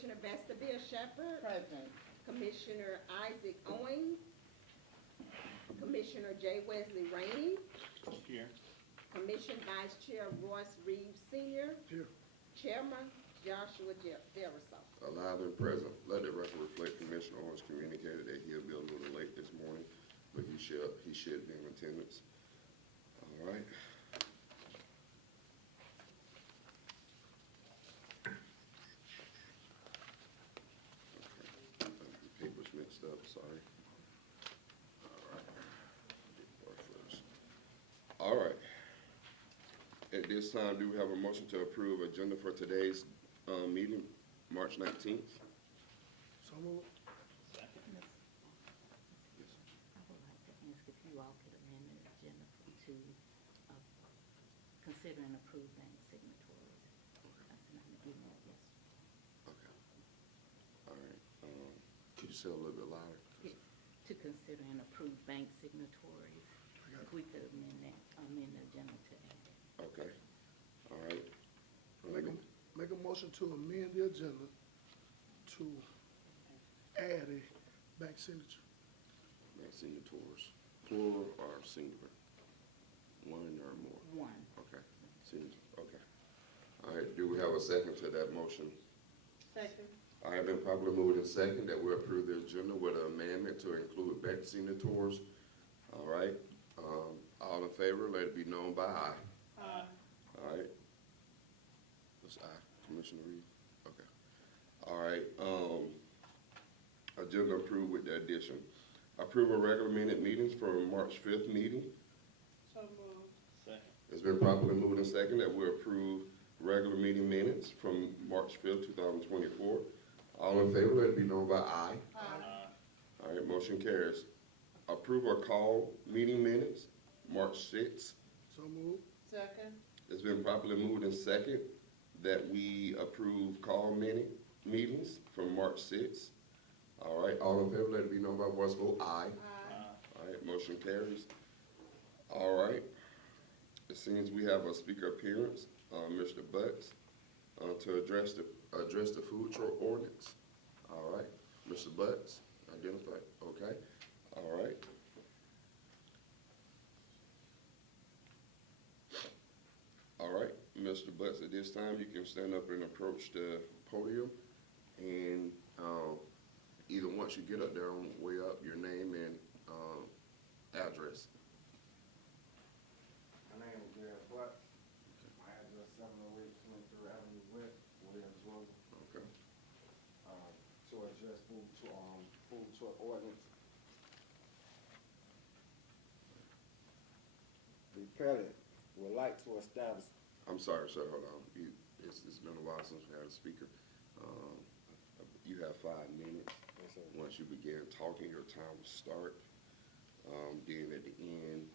Commissioner Vestabile Shepherd, Present. Commissioner Isaac Owens, Commissioner J. Wesley Rainey, Here. Commission Vice Chair Royce Reeves Senior, Here. Chairman Joshua Derisaw. Alive and present. Let the record reflect Commissioner Owens communicated that he'll be a little late this morning, but he should be in attendance. All right. Okay. Papers mixed up, sorry. All right. First. All right. At this time, do we have a motion to approve agenda for today's meeting, March 19th? So moved. Second. Miss, Yes. I would like to ask if you all could amend the agenda to consider and approve bank signatories. I sent out an email yesterday. Okay. All right. Could you say a little bit louder? To consider and approve bank signatories. If we could amend the agenda to add. Okay. All right. Make a motion to amend the agenda to add a bank signature. Bank signatories, plural or singular? One or more? One. Okay. Signature. Okay. All right. Do we have a second to that motion? Second. I have been properly moved in second that we approve the agenda with an amendment to include bank signatories. All right. All in favor, let it be known by aye. Aye. All right. What's aye? Commissioner Reed? Okay. All right. Agenda approved with the addition. Approve of regular minute meetings for March 5th meeting. So moved. Second. It's been properly moved in second that we approve regular meeting minutes from March 5th, 2024. All in favor, let it be known by aye. Aye. All right, motion carries. Approve of call meeting minutes, March 6th. So moved. Second. It's been properly moved in second that we approve call meetings from March 6th. All right, all in favor, let it be known by voice vote, aye. Aye. All right, motion carries. All right, it seems we have a speaker appearance, Mr. Butts, to address the food truck ordinance. All right, Mr. Butts, identify, okay, all right. All right, Mr. Butts, at this time, you can stand up and approach the podium, and either once you get up there on the way up, your name and address. My name is Jared Butts. My address 708 23 Avenue West, Williams, Georgia. Okay. To address food truck ordinance. The appellant would like to establish. I'm sorry, sir, hold on. It's been a while since we had a speaker. You have 5 minutes. Yes, sir. Once you begin talking, your time will start. Then at the end,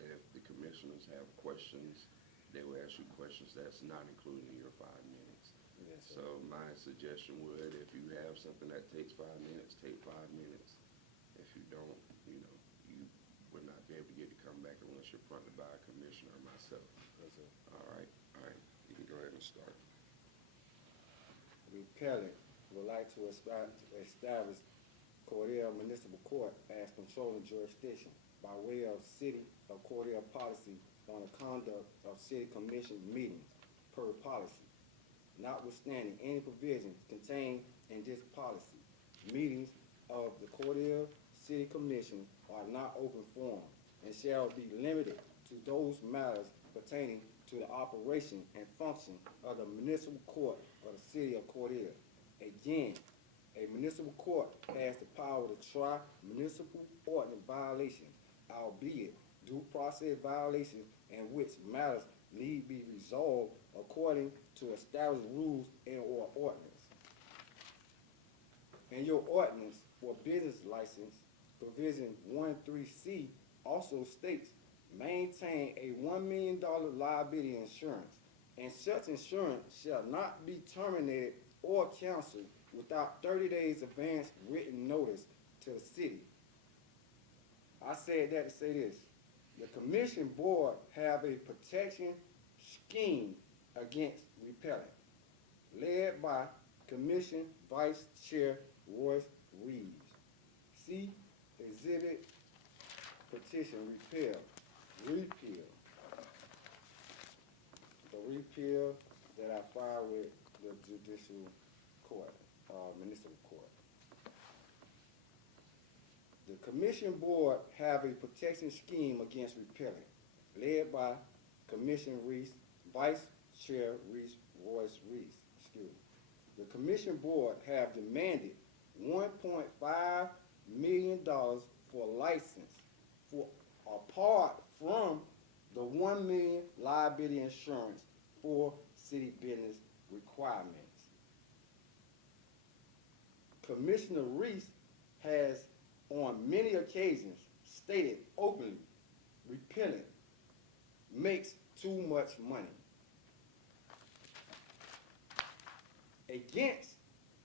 if the commissioners have questions, they will ask you questions that's not included in your 5 minutes. Yes, sir. So my suggestion would, if you have something that takes 5 minutes, take 5 minutes. If you don't, you would not be able to get to come back unless you're fronted by a commissioner or myself. Yes, sir. All right, you can go ahead and start. The appellant would like to establish Cordele Municipal Court as controlling jurisdiction by way of City of Cordele policy on the conduct of city commission meetings per policy. Notwithstanding any provisions contained in this policy, meetings of the Cordele City Commission are not open forum and shall be limited to those matters pertaining to the operation and function of the municipal court of the city of Cordele. Again, a municipal court has the power to try municipal ordinance violations, albeit due process violations, in which matters need be resolved according to established rules and or ordinance. In your ordinance for business license, provision 13C also states, maintain a $1 million liability insurance, and such insurance shall not be terminated or canceled without 30 days advance written notice to the city. I said that to say this. The commission board have a protection scheme against repelling, led by Commission Vice Chair Royce Reeves. C, Exhibit Petition Repeal. The repeal that I filed with the judicial court, municipal court. The commission board have a protection scheme against repealing, led by Commission Reese, Vice Chair Royce Reese, excuse me. The commission board have demanded $1.5 million for license for apart from the $1 million liability insurance for city business requirements. Commissioner Reese has on many occasions stated openly repealing makes too much money. Against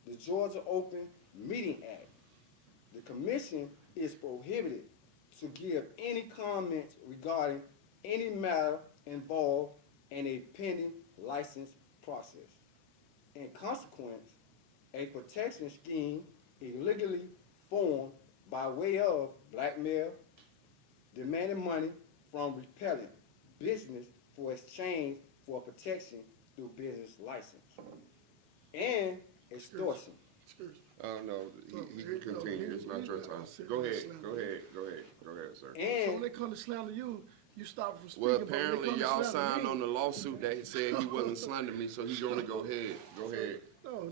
the Georgia Open Meeting Act, the commission is prohibited to give any comments regarding any matter involved in a pending license process. In consequence, a protection scheme illegally formed by way of blackmail, demanding money from repellent business for exchange for protection through business license, and extortion. Excuse me. No, he can continue, it's not your time. Go ahead, sir. So when And they come to slander you, you stop them from speaking. Well, but when they apparently come to y'all slander signed me- on the lawsuit that said he wasn't slandering me, so he's gonna go ahead, go ahead. No.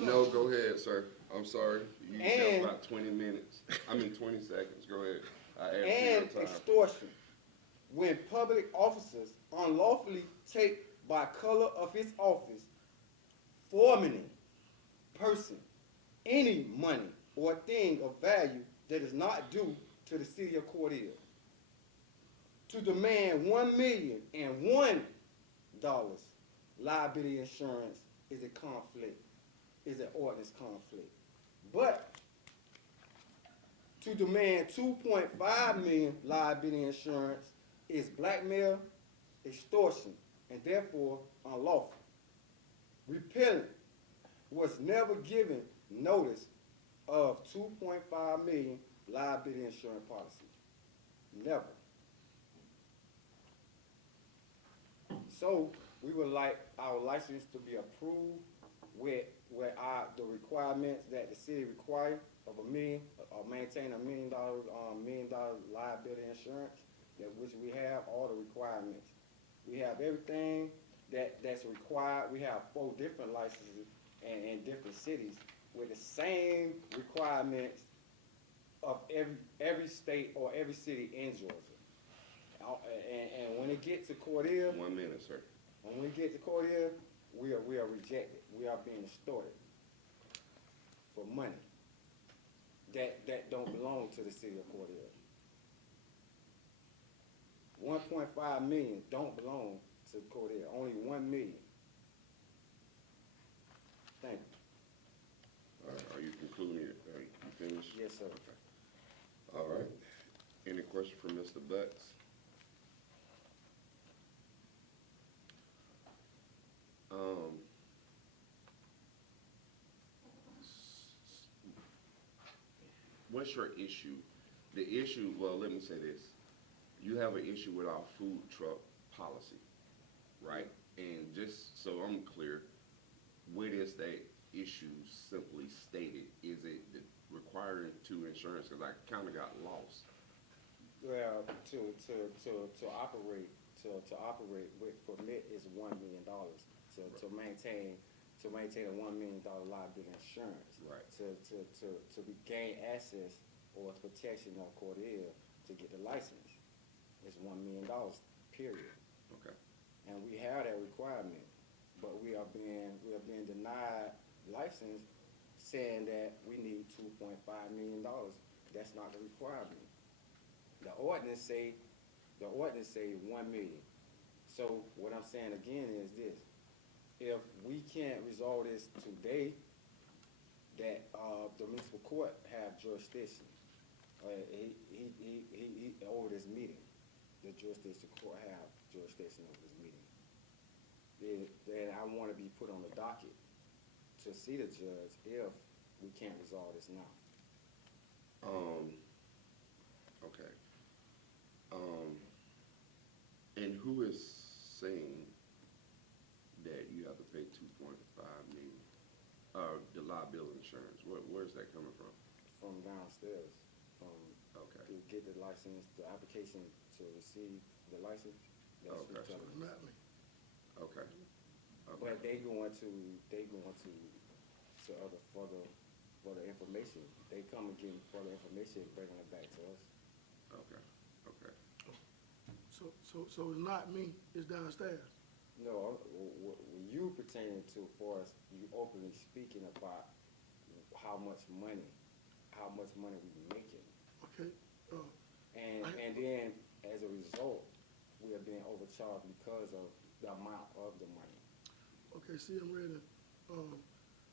No, go ahead, sir. I'm sorry. You And- got about 20 minutes. 20 seconds. Go ahead. I asked and you your time. extortion, when public officers unlawfully take by color of his office, forming person, any money or thing of value that is not due to the city of Cordele. To demand $1,001 liability insurance is a conflict, is an ordinance conflict. But to demand $2.5 million liability insurance is blackmail, extortion, and therefore unlawful. Repelling was never given notice of $2.5 million liability insurance policy. Never. So we would like our license to be approved with the requirements that the city require of maintain $1 million liability insurance, that which we have all the requirements. We have everything that's required. We have 4 different licenses in different cities with the same requirements of every state or every city in Georgia. And when it gets to Cordele, 1 minute, sir. when we get to Cordele, we are rejected. We are being extorted for money that don't belong to the city of Cordele. 1.5 million don't belong to Cordele. Only 1 million. Thank you. All right, are you concluding it? Are you finished? Yes, sir. All right. Any question for Mr. Butts? What's your issue? The issue, well, let me say this. You have an issue with our food truck policy, right? And just so I'm clear, what is that issue simply stated? Is it requiring 2 insurance? Because I kind of got lost. Well, to operate with permit is $1 million to maintain a $1 million liability insurance. Right. To gain access or protection of Cordele to get the license is $1 million, period. Okay. And we have that requirement, but we are being denied license, saying that we need $2.5 million. That's not the requirement. The ordinance say 1 million. So what I'm saying again is this: if we can't resolve this today, that the municipal court have jurisdiction. He over this meeting, the jurisdiction court have jurisdiction over this meeting. Then I want to be put on the docket to see the judge if we can't resolve this now. Okay. And who is saying that you have to pay 2.5 million? The liability insurance, where's that coming from? From downstairs, Okay. to get the license, the application to receive the license. That's who Okay. telling us. Not me. Okay. Okay. But they going to other further information. They come and get further information, bringing it back to us. Okay. Okay. So it's not me, it's downstairs. No, what you pertaining to, for us, you openly speaking about how much money we making. Okay, And then, as a result, we are being overcharged because of the amount of the money. okay, see, I'm ready.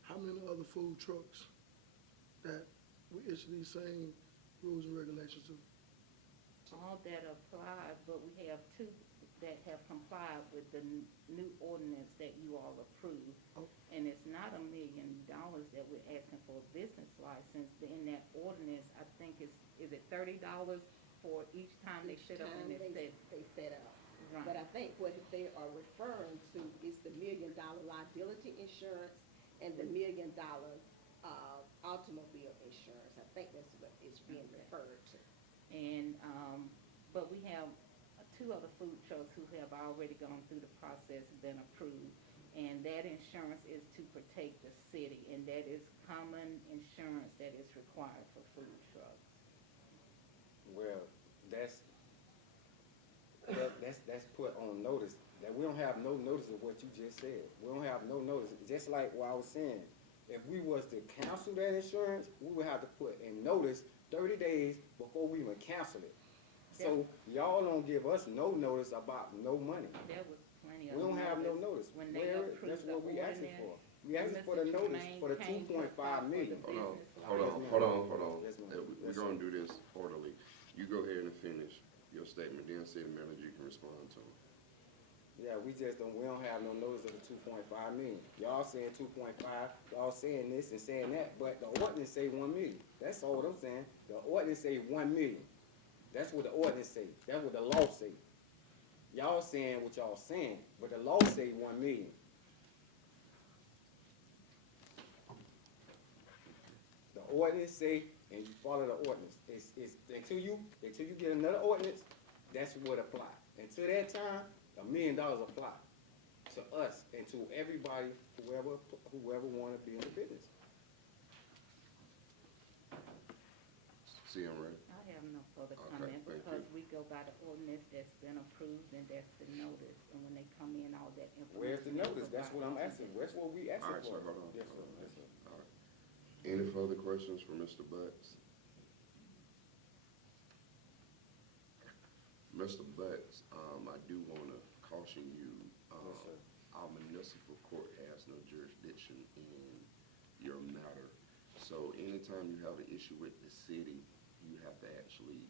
How many other food trucks that we issue these same rules and regulations to? All that apply, but we have two that have complied with the new ordinance that you all approved. Oh. And it's not $1 million that we're asking for a business license. In that ordinance, I think is it $30 for each time they sit up and They set up. But I think what they are referring to is the $1 million liability insurance and the $1 million automobile insurance. I think that's what is being referred to. And, but we have two other food trucks who have already gone through the process, been approved. And that insurance is to protect the city, and that is common insurance that is required for food trucks. Well, that's put on notice, that we don't have no notice of what you just said. We don't have no notice, just like what I was saying. If we was to cancel that insurance, we would have to put in notice 30 days before we even cancel it. So y'all don't give us no notice about no money. There was plenty of We don't have no notice. When they Where, approved that's the what we asking ordinance, for. We asking for the Mr. notice Tremaine for the came to 2.5 apply for million. the Hold business on. license. Yes, ma'am. We're gonna do this orderly. You go ahead and finish your statement, then city manager, you can respond to him. Yeah, we don't have no notice of the 2.5 million. Y'all saying 2.5, y'all saying this and saying that, but the ordinance say 1 million. That's all I'm saying. The ordinance say 1 million. That's what the ordinance say. That's what the law say. Y'all saying what y'all saying, but the law say 1 million. The ordinance say, and you follow the ordinance. It's until you get another ordinance, that's what apply. Until that time, $1 million apply to us and to everybody, whoever want to be in the business. See him ready? I have no further Okay, comment thank because you. we go by the ordinance that's been approved and that's the notice. And when they come in, all that information. Where's the is notice? That's what I'm provided. asking. That's what we All asking right, for. sir, hold on. Yes, sir. Yes, sir. All right. Any further questions for Mr. Butts? Mr. Butts, I do wanna caution you, Yes, sir. our municipal court has no jurisdiction in your matter. So anytime you have an issue with the city, you have to actually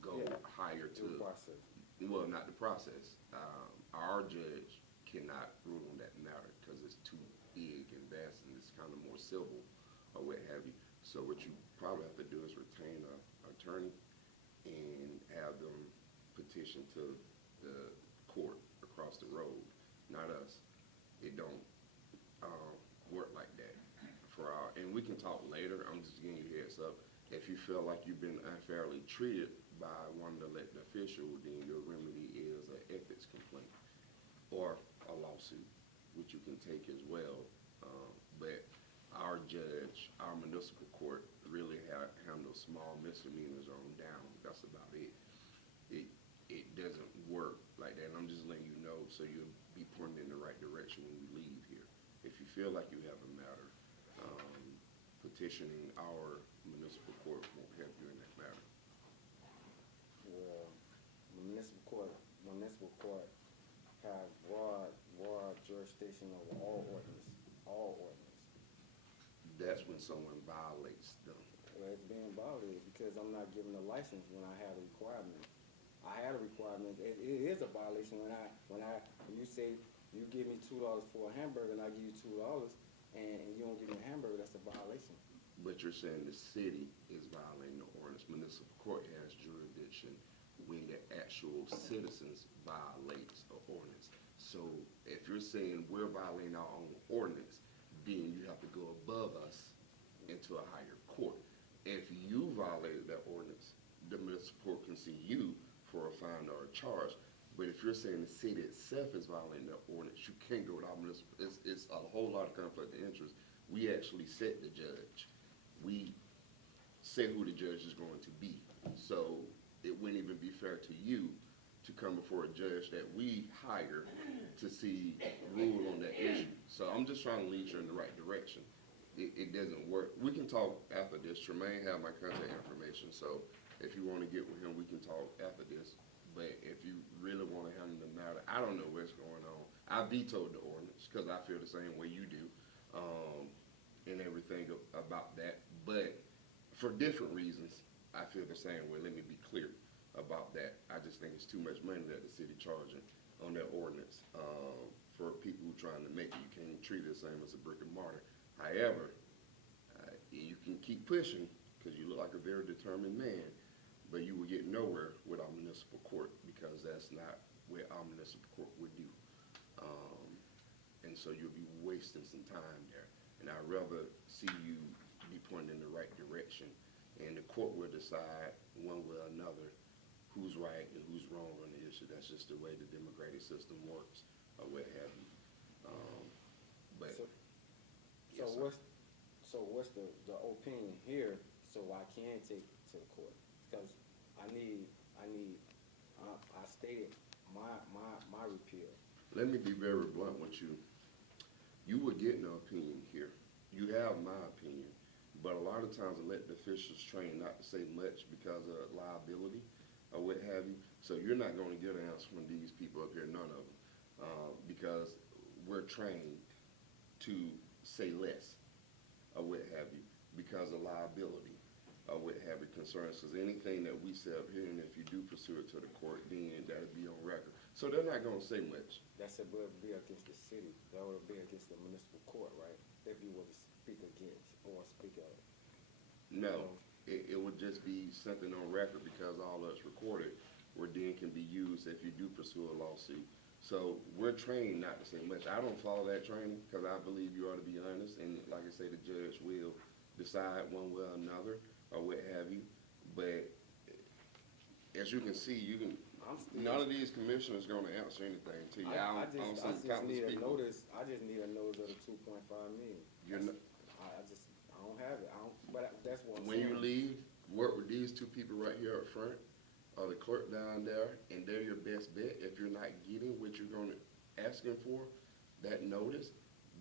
go Yeah. higher Due to, process. well, not the process. Our judge cannot rule on that matter because it's too big and vast and it's kind of more civil or what have you. So what you probably have to do is retain an attorney and have them petition to the court across the road, not us. It don't work like that for our, and we can talk later. I'm just giving you a heads up. If you feel like you've been unfairly treated by one of the elected officials, then your remedy is an ethics complaint or a lawsuit, which you can take as well. But our judge, our municipal court, really handles small misdemeanors on down. That's about it. It doesn't work like that. And I'm just letting you know so you'll be pointed in the right direction when we leave here. If you feel like you have a matter, petitioning our municipal court won't help you in that matter. Well, municipal court have broad jurisdiction over all ordinance. That's when someone violates them. Well, it's being violated because I'm not given a license when I have a requirement. I had a requirement. It is a violation when you say You give me $2 for a hamburger and I give you $2 and you don't give me a hamburger, that's a violation. But you're saying the city is violating the ordinance. Municipal court has jurisdiction when the actual citizens violates the ordinance. So if you're saying we're violating our own ordinance, then you have to go above us into a higher court. If you violated that ordinance, the municipal court can see you for a fine or a charge. But if you're saying the city itself is violating that ordinance, you can't go to our municipal. It's a whole lot of conflict of interest. We actually set the judge. We say who the judge is going to be. So it wouldn't even be fair to you to come before a judge that we hire to see rule on that issue. So I'm just trying to lead you in the right direction. It doesn't work. We can talk after this. Tremaine have my contact information, so if you want to get with him, we can talk after this. But if you really want to handle the matter, I don't know what's going on. I vetoed the ordinance because I feel the same way you do, and everything about that. But for different reasons, I feel the same way. Let me be clear about that. I just think it's too much money that the city charging on that ordinance for people who trying to make it. You can't treat it the same as a brick and mortar. However, you can keep pushing because you look like a very determined man, but you will get nowhere with our municipal court because that's not what our municipal court would do. And so you'll be wasting some time there. And I'd rather see you be pointed in the right direction, and the court will decide one way or another who's right and who's wrong on the issue. That's just the way the democratic system works, or what have you. But So yes, sir. what's the opinion here, so I can take it to the court? Because I stated my repeal. Let me be very blunt with you. You would get no opinion here. You have my opinion, but a lot of times elected officials train not to say much because of liability or what have you. So you're not going to get an answer from these people up here, none of them, because we're trained to say less or what have you because of liability or what have you concerns. Because anything that we say up here, and if you do pursue it to the court, then that'll be on record. So they're not going to say much. That said, would be against the city. That would be against the municipal court, right? If you were to speak against or speak of. No, it would just be something on record because all that's recorded, where then can be used if you do pursue a lawsuit. So we're trained not to say much. I don't follow that training because I believe you ought to be honest, and like I say, the judge will decide one way or another or what have you. But as you can see, none of these commissioners going to answer anything to you. I don't just see countless need a people. notice. I just need a notice of the 2.5 million. You're not- I don't have it. But that's what I'm When saying. you leave, work with these two people right here up front, or the clerk down there, and they're your best bet. If you're not getting what you're going to asking for, that notice,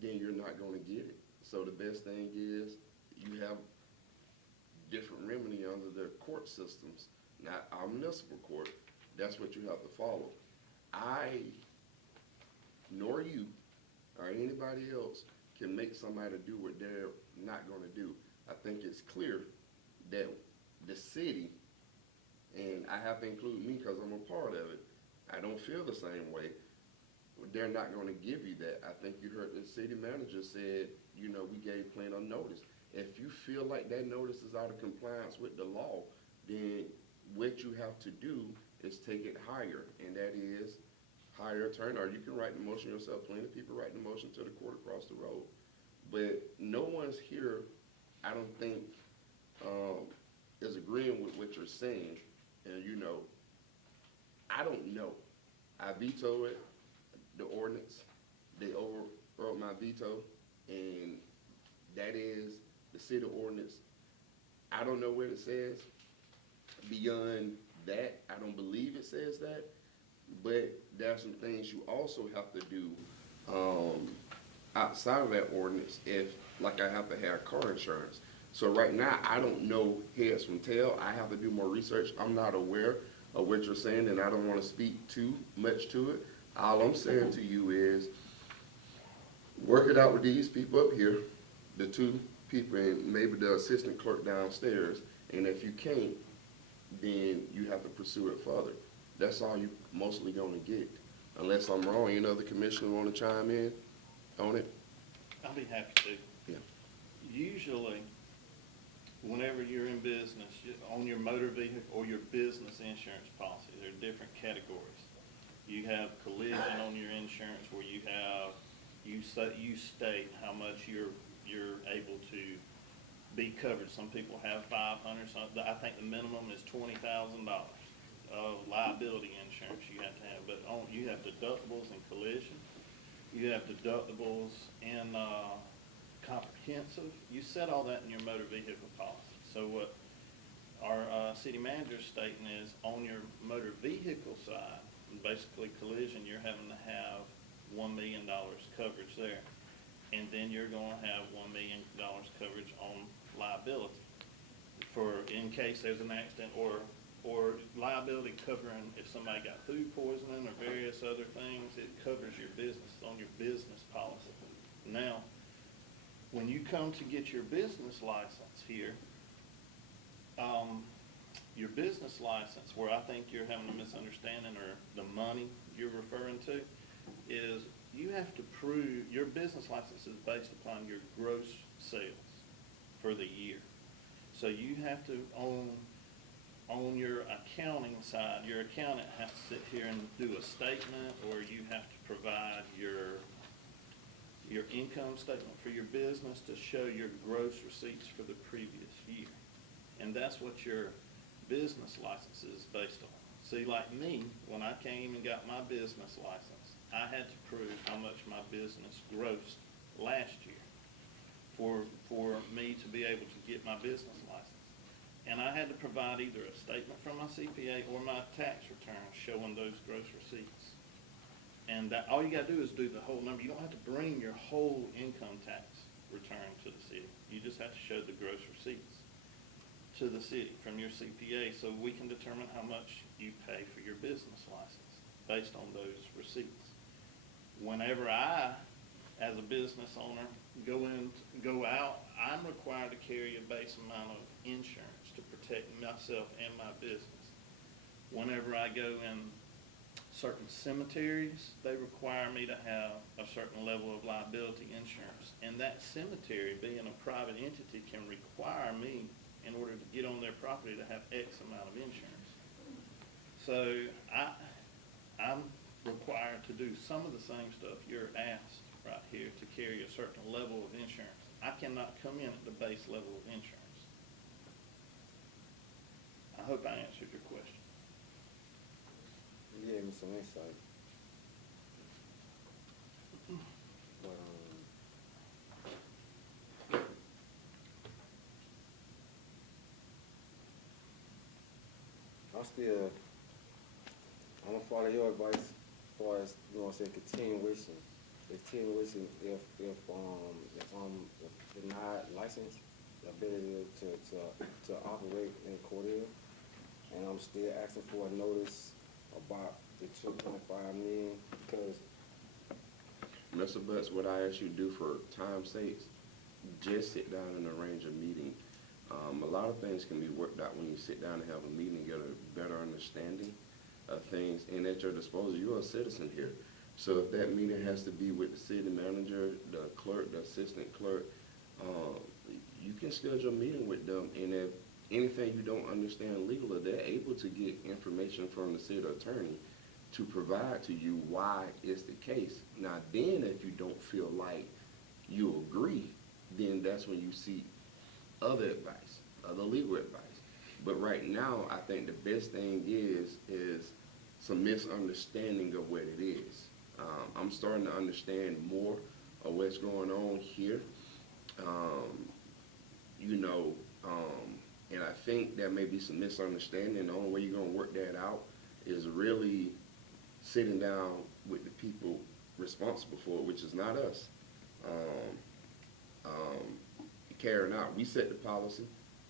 then you're not going to get it. So the best thing is you have different remedy under the court systems, not our municipal court. That's what you have to follow. I, nor you, or anybody else can make somebody do what they're not going to do. I think it's clear that the city, and I have to include me because I'm a part of it, I don't feel the same way. They're not going to give you that. I think you heard the city manager said, we gave plenty of notice. If you feel like that notice is out of compliance with the law, then what you have to do is take it higher, and that is hire attorney, or you can write the motion yourself. Plenty of people write the motion to the court across the road. But no one's here, I don't think, is agreeing with what you're saying. And I don't know. I vetoed the ordinance. They overrode my veto, and that is the city ordinance. I don't know what it says. Beyond that, I don't believe it says that. But there are some things you also have to do outside of that ordinance if, like, I have to have car insurance. So right now, I don't know heads from tail. I have to do more research. I'm not aware of what you're saying, and I don't want to speak too much to it. All I'm saying to you is work it out with these people up here, the two people, and maybe the assistant clerk downstairs. And if you can't, then you have to pursue it further. That's all you mostly going to get. Unless I'm wrong, any other commissioner want to chime in on it? I'll be happy to. Yeah. Usually, whenever you're in business, on your motor vehicle or your business insurance policy, there are different categories. You have collision on your insurance where you have, you state how much you're able to be covered. Some people have 500, I think the minimum is $20,000 of liability insurance you have to have. But you have deductibles in collision, you have deductibles in comprehensive. You set all that in your motor vehicle policy. So what our city manager is stating is on your motor vehicle side, basically collision, you're having to have $1 million coverage there. And then you're gonna have $1 million coverage on liability for in case there's an accident or liability covering if somebody got food poisoning or various other things. It covers your business on your business policy. Now, when you come to get your business license here, your business license, where I think you're having a misunderstanding or the money you're referring to, is you have to prove your business license is based upon your gross sales for the year. So you have to, on your accounting side, your accountant has to sit here and do a statement, or you have to provide your income statement for your business to show your gross receipts for the previous year. And that's what your business license is based on. See, like me, when I came and got my business license, I had to prove how much my business grossed last year for me to be able to get my business license. And I had to provide either a statement from my CPA or my tax return showing those gross receipts. And that, all you gotta do is do the whole number. You don't have to bring your whole income tax return to the city. You just have to show the gross receipts to the city from your CPA, so we can determine how much you pay for your business license based on those receipts. Whenever I, as a business owner, go out, I'm required to carry a base amount of insurance to protect myself and my business. Whenever I go in certain cemeteries, they require me to have a certain level of liability insurance. And that cemetery, being a private entity, can require me, in order to get on their property, to have X amount of insurance. So I'm required to do some of the same stuff you're asked right here to carry a certain level of insurance. I cannot come in at the base level of insurance. I hope I answered your question. You gave me some insight. But, I'm gonna follow your advice as far as, you know what I'm saying, continuation if I'm denied license, ability to operate in Cordele, and I'm still asking for a notice about the 2.5 million, because Mr. Butts, what I ask you to do for time's sakes, just sit down and arrange a meeting. A lot of things can be worked out when you sit down and have a meeting and get a better understanding of things. And at your disposal, you're a citizen here. So if that meeting has to be with the city manager, the clerk, the assistant clerk, you can schedule a meeting with them. And if anything you don't understand legally, they're able to get information from the city attorney to provide to you why it's the case. Now then, if you don't feel like you agree, then that's when you seek other advice, other legal advice. But right now, I think the best thing is some misunderstanding of what it is. I'm starting to understand more of what's going on here. And I think there may be some misunderstanding. The only way you're gonna work that out is really sitting down with the people responsible for it, which is not us. Carrying out, we set the policy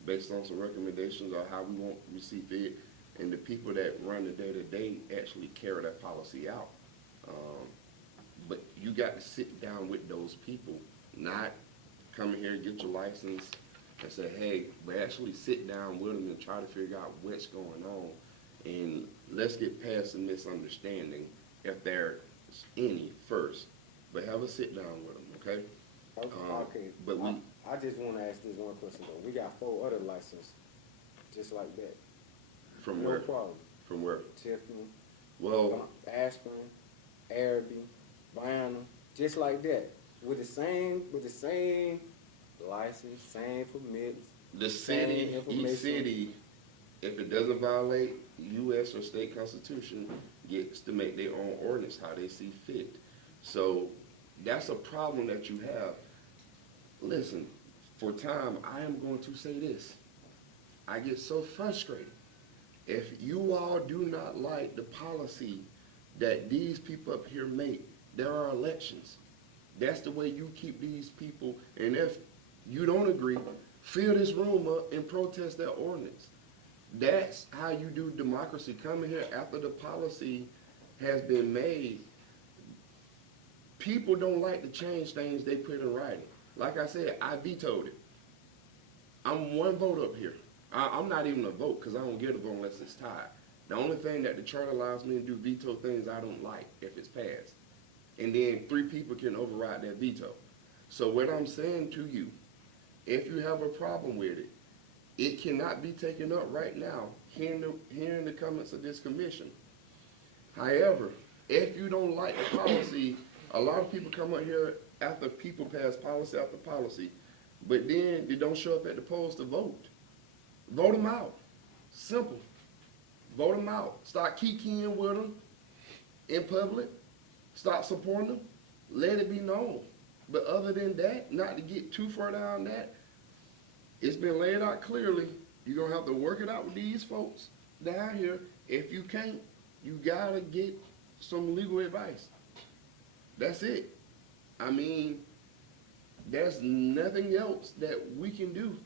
based on some recommendations on how we want to receive it, and the people that run the day-to-day actually carry that policy out. But you got to sit down with those people, not come in here, get your license, and say, hey, but actually sit down with them and try to figure out what's going on, and let's get past the misunderstanding if there's any first, but have a sit down with them, okay? Okay, but we- I just wanna ask this one question though. We got 4 other licenses, just like that. From No where? problem. From where? Tiffany, Well, Aspen, Araby, Vienna, just like that. With the same license, same permits. the same city, each information. city, if it doesn't violate U.S. or state constitution, gets to make their own ordinance how they see fit. So that's a problem that you have. Listen, for time, I am going to say this. I get so frustrated. If you all do not like the policy that these people up here make, there are elections. That's the way you keep these people, and if you don't agree, fill this room up and protest that ordinance. That's how you do democracy. Coming here after the policy has been made. People don't like to change things they put in writing. Like I said, I vetoed it. I'm one vote up here. I'm not even a vote because I don't get a vote unless it's tied. The only thing that the charter allows me to do veto things I don't like if it's passed. And then 3 people can override that veto. So what I'm saying to you, if you have a problem with it, it cannot be taken up right now, hearing the comments of this commission. However, if you don't like the policy, a lot of people come up here after people pass policy after policy, but then they don't show up at the polls to vote. Vote them out. Simple. Vote them out. Start kikiing with them in public. Stop supporting them. Let it be known. But other than that, not to get too far down that, it's been laid out clearly. You're going to have to work it out with these folks down here. If you can't, you got to get some legal advice. That's it. I mean, there's nothing else that we can do.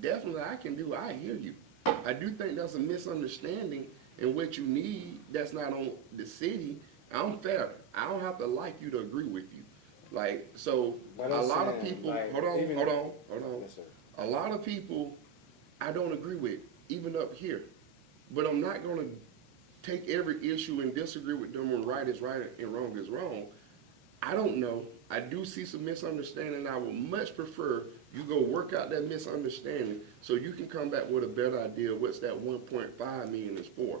Definitely I can do. I hear you. I do think there's a misunderstanding in what you need that's not on the city. I'm fair. I don't have to like you to agree with you. Like, so But a I'm lot of saying, people, like, hold on. Yes, sir. A lot of people I don't agree with, even up here. But I'm not going to take every issue and disagree with them when right is right and wrong is wrong. I don't know. I do see some misunderstanding. I would much prefer you go work out that misunderstanding so you can come back with a better idea of what's that 1.5 million is for.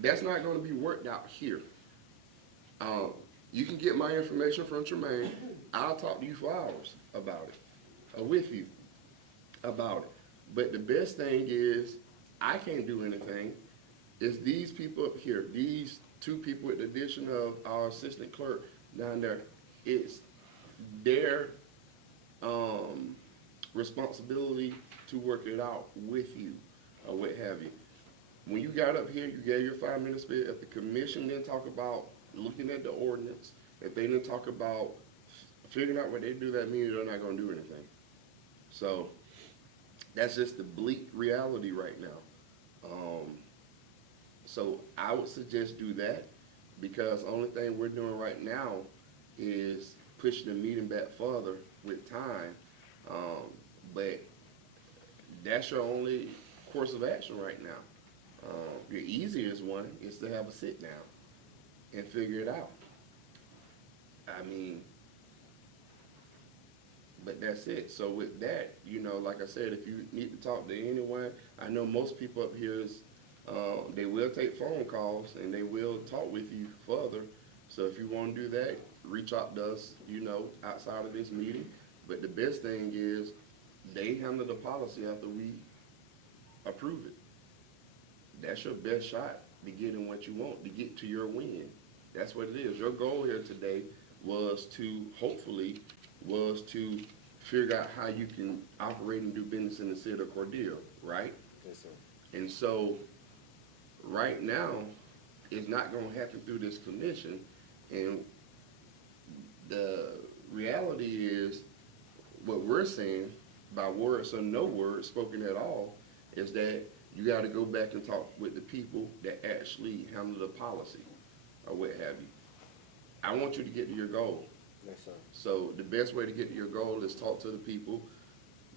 That's not going to be worked out here. You can get my information from Tremaine. I'll talk to you for hours about it, or with you about it. But the best thing is, I can't do anything. It's these people up here, these 2 people with the addition of our assistant clerk down there. It's their responsibility to work it out with you, or what have you. When you got up here, you gave your 5-minute speech. If the commission didn't talk about looking at the ordinance, if they didn't talk about figuring out what they do, that means they're not going to do anything. So that's just the bleak reality right now. So I would suggest do that, because the only thing we're doing right now is pushing the meeting back further with time. But that's your only course of action right now. Your easiest one is to have a sit down and figure it out. I mean, but that's it. So with that, like I said, if you need to talk to anyone, I know most people up here is, they will take phone calls and they will talk with you further. So if you want to do that, reach out to us, outside of this meeting. But the best thing is they handle the policy after we approve it. That's your best shot to get in what you want, to get to your win. That's what it is. Your goal here today was to figure out how you can operate and do business in the city of Cordele, right? Yes, sir. And so right now, it's not going to happen through this commission. And the reality is, what we're saying, by words or no words spoken at all, is that you got to go back and talk with the people that actually handle the policy, or what have you. I want you to get to your goal. Yes, sir. So the best way to get to your goal is talk to the people,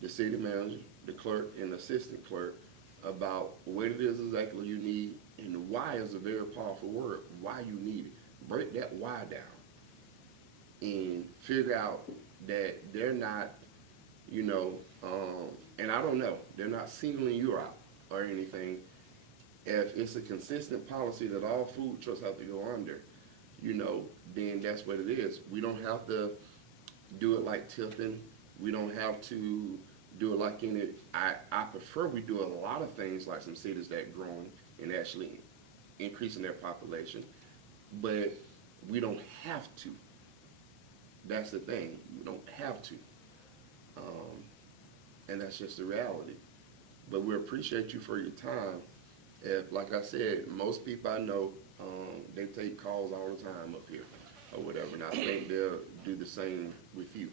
the city manager, the clerk, and the assistant clerk, about what it is exactly you need and why is a very powerful word. Why you need it. Break that why down and figure out that they're not, you know, and I don't know, they're not singling you out or anything. If it's a consistent policy that all food trucks have to go under, you know, then that's what it is. We don't have to do it like Tifton. We don't have to do it like any, I prefer we do a lot of things like some cities that grown and actually increasing their population, but we don't have to. That's the thing, we don't have to. And that's just the reality. But we appreciate you for your time. If, like I said, most people I know, they take calls all the time up here or whatever, and I think they'll do the same with you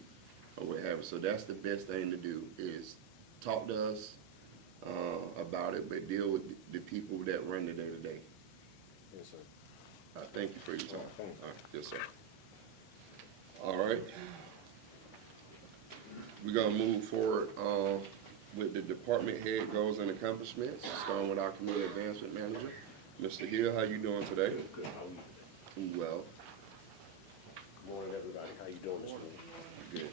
or whatever. So that's the best thing to do is talk to us about it, but deal with the people that run the day-to-day. Yes, sir. Thank you for your time. Thank you. All right, yes, sir. All right. We're gonna move forward with the department head goals and accomplishments, starting with our community advancement manager. Mr. Hill, how you doing today? Good, how are you? Well, Morning, everybody, how you doing this morning? good.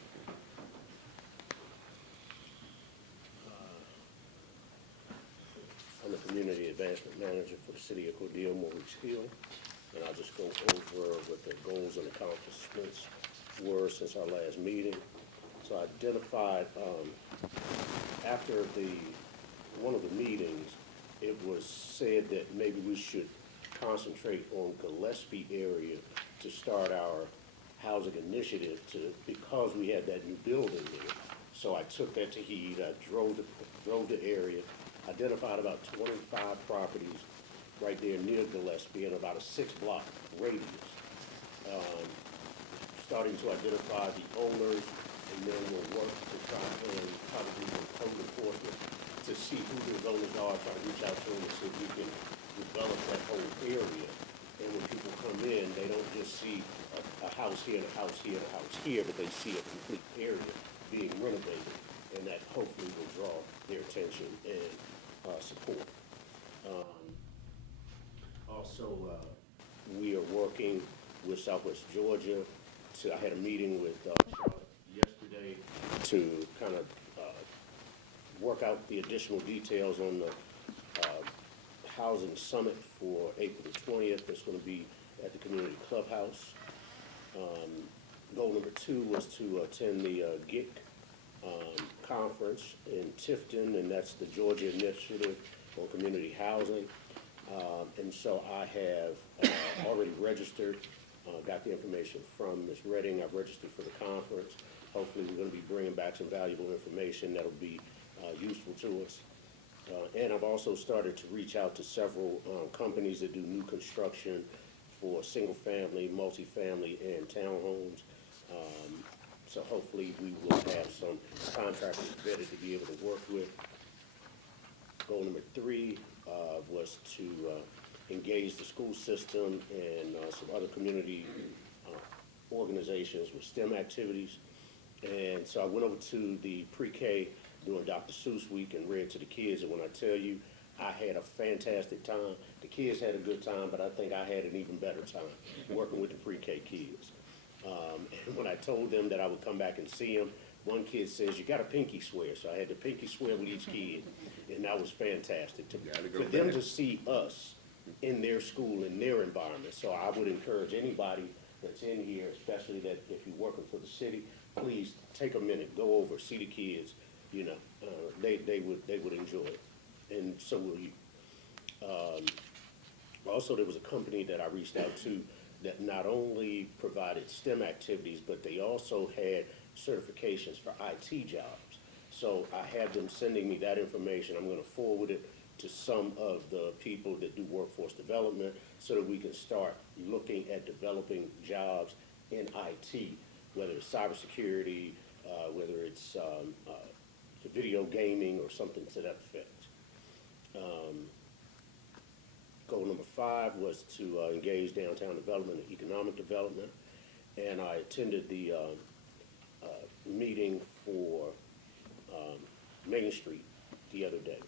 I'm the Community Advancement Manager for the City of Cordele, Morris Hill, and I'll just go over what the goals and accomplishments were since our last meeting. So I identified, after one of the meetings, it was said that maybe we should concentrate on Gillespie area to start our housing initiative because we had that new building there. So I took that to heed, I drove the area, identified about 25 properties right there near Gillespie in about a 6-block radius. Starting to identify the owners, and then we'll work to try and probably do code enforcement to see who those owners are, try to reach out to them and see if we can develop that whole area. And when people come in, they don't just see a house here and a house here and a house here, but they see a complete area being renovated, and that hopefully will draw their attention and support. Also, we are working with Southwest Georgia. I had a meeting with Charlotte yesterday to kind of work out the additional details on the housing summit for April the 20th. It's going to be at the community clubhouse. Goal number 2 was to attend the GIC conference in Tifton, and that's the Georgia Initiative on Community Housing. And so I have already registered, got the information from Ms. Redding. I've registered for the conference. Hopefully we're going to be bringing back some valuable information that'll be useful to us. And I've also started to reach out to several companies that do new construction for single-family, multifamily, and townhomes. So hopefully we will have some contractors vetted to be able to work with. Goal number 3 was to engage the school system and some other community organizations with STEM activities. And so I went over to the pre-K doing Dr. Seuss Week and read to the kids, and when I tell you, I had a fantastic time. The kids had a good time, but I think I had an even better time working with the pre-K kids. And when I told them that I would come back and see them, one kid says, "You got a pinky swear." So I had to pinky swear with each kid, and that was fantastic for them to see us in their school, in their environment. So I would encourage anybody that's in here, especially that if you're working for the city, please take a minute, go over, see the kids. You know, they would enjoy it, and so will you. Also, there was a company that I reached out to that not only provided STEM activities, but they also had certifications for IT jobs. So I have them sending me that information. I'm going to forward it to some of the people that do workforce development so that we can start looking at developing jobs in IT, whether it's cybersecurity, whether it's video gaming or something to that effect. Goal number 5 was to engage downtown development and economic development, and I attended the meeting for Main Street the other day,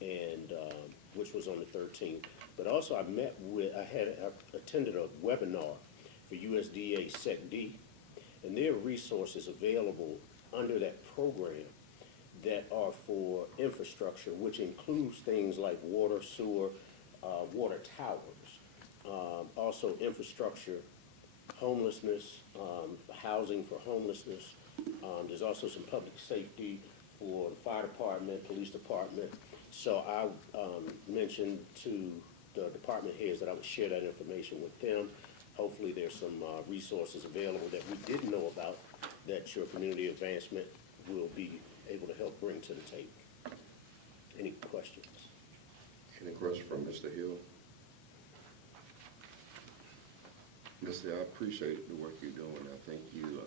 and which was on the 13th. But also I attended a webinar for USDA Sec D, and there are resources available under that program that are for infrastructure, which includes things like water, sewer, water towers, also infrastructure, homelessness, housing for homelessness. There's also some public safety for the fire department, police department. So I mentioned to the department heads that I would share that information with them. Hopefully there's some resources available that we didn't know about that your community advancement will be able to help bring to the table. Any questions? Any questions from Mr. Hill? Mr. I appreciate the work you're doing. I think you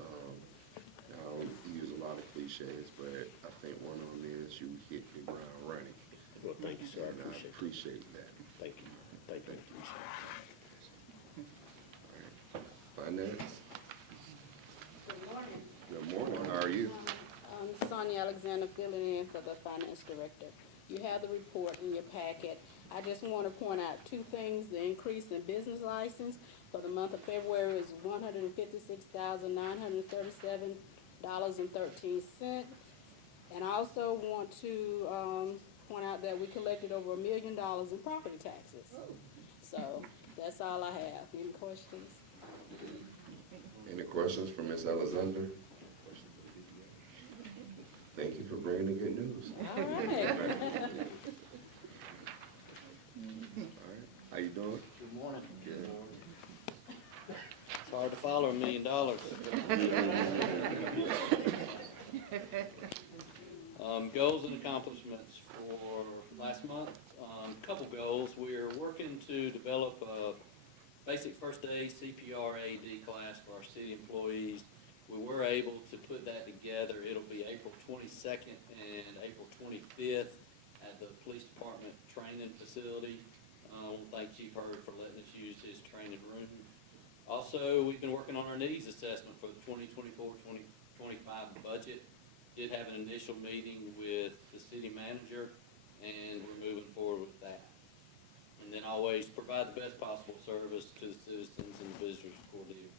use a lot of cliches, but I think one of them is you hit the ground running. Well, thank you, sir. I And I appreciate that. Thank you. Thank you. All right. Finance? Good morning. Good morning. How are you? Sonia Alexander filling in for the finance director. You have the report in your packet. I just want to point out two things. The increase in business license for the month of February is $156,937.13. And I also want to point out that we collected over $1 million in property taxes. So that's all I have. Any questions? Any questions from Ms. Alexander? Thank you for bringing the good news. All right. All right. How you doing? Good morning. Good. It's hard to follow $1 million. Goals and accomplishments for last month. Couple goals. We're working to develop a basic first aid CPR AED class for our city employees. We were able to put that together. It'll be April 22nd and April 25th at the police department training facility. I want to thank Chief Hurd for letting us use his training room. Also, we've been working on our needs assessment for the 2024-2025 budget. Did have an initial meeting with the city manager, and we're moving forward with that. And then always provide the best possible service to the citizens and the visitors of Cordele.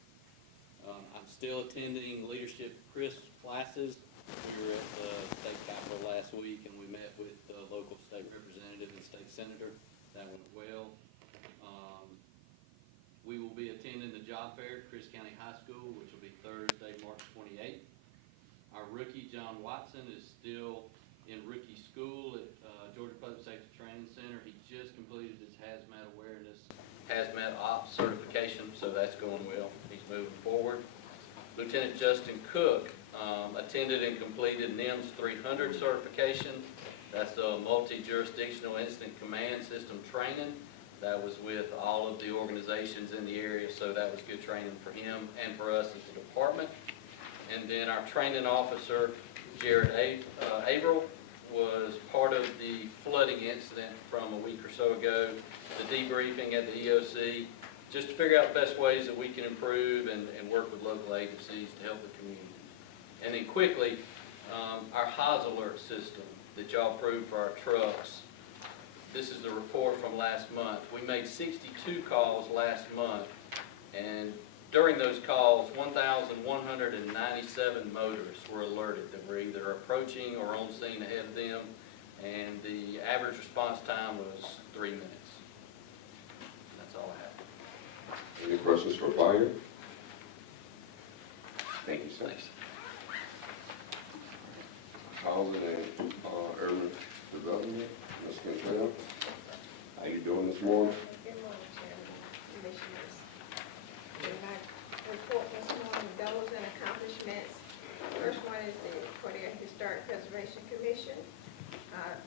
I'm still attending leadership CRIS classes. We were at the state capitol last week, and we met with the local state representative and state senator. That went well. We will be attending the job fair at Chris County High School, which will be Thursday, March 28th. Our rookie, John Watson, is still in rookie school at Georgia Public Safety Training Center. He just completed his hazmat ops certification, so that's going well. He's moving forward. Lieutenant Justin Cook attended and completed NIMS 300 certification. That's a multi-jurisdictional incident command system training. That was with all of the organizations in the area, so that was good training for him and for us as a department. And then our training officer, Jared Averill, was part of the flooding incident from a week or so ago, the debriefing at the EOC, just to figure out the best ways that we can improve and work with local agencies to help the community. And then quickly, our Haas alert system that y'all approved for our trucks. This is the report from last month. We made 62 calls last month, and during those calls, 1,197 motorists were alerted that were either approaching or on scene ahead of them, and the average response time was 3 minutes. That's all I have. Any questions for fire? Thank you, sir. Thanks. Housing and urban development, Ms. Cantrell. How you doing this morning? Good morning, Chairman, Commissioners. In my report this morning, goals and accomplishments. First one is the Cordele Historic Preservation Commission.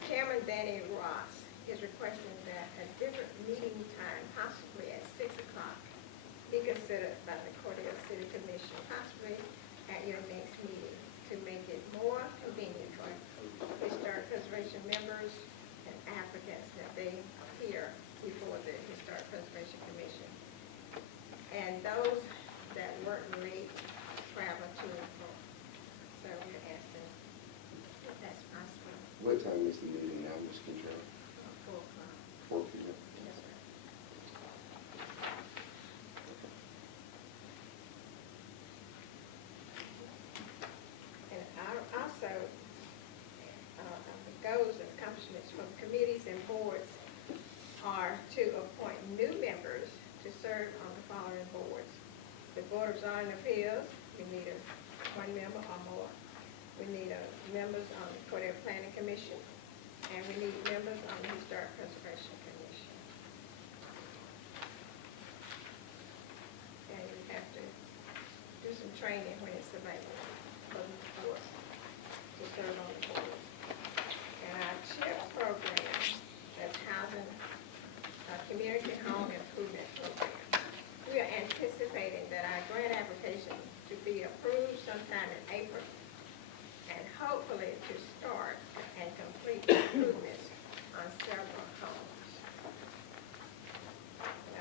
Chairman Danny Ross is requesting that a different meeting time, possibly at 6 o'clock, be considered by the Cordele City Commission, possibly at your next meeting, to make it more convenient for historic preservation members and applicants that they appear before the Historic Preservation Commission. And those that work late travel to and from. So we're asking if that's possible. What time is the meeting now, Ms. Cantrell? 4 o'clock. 4 p.m. Yes, sir. to appoint new members to serve on the following boards. The Board of Zoning Appeals, we need one member or more. We need members on the Cordele Planning Commission, and we need members on the Historic Preservation Commission. And you have to do some training when it's available for the boards to serve on the board. And our CHIPS program, that's Housing, Community Home Improvement Program. We are anticipating that our grant application to be approved sometime in April, and hopefully to start and complete improvements on several homes.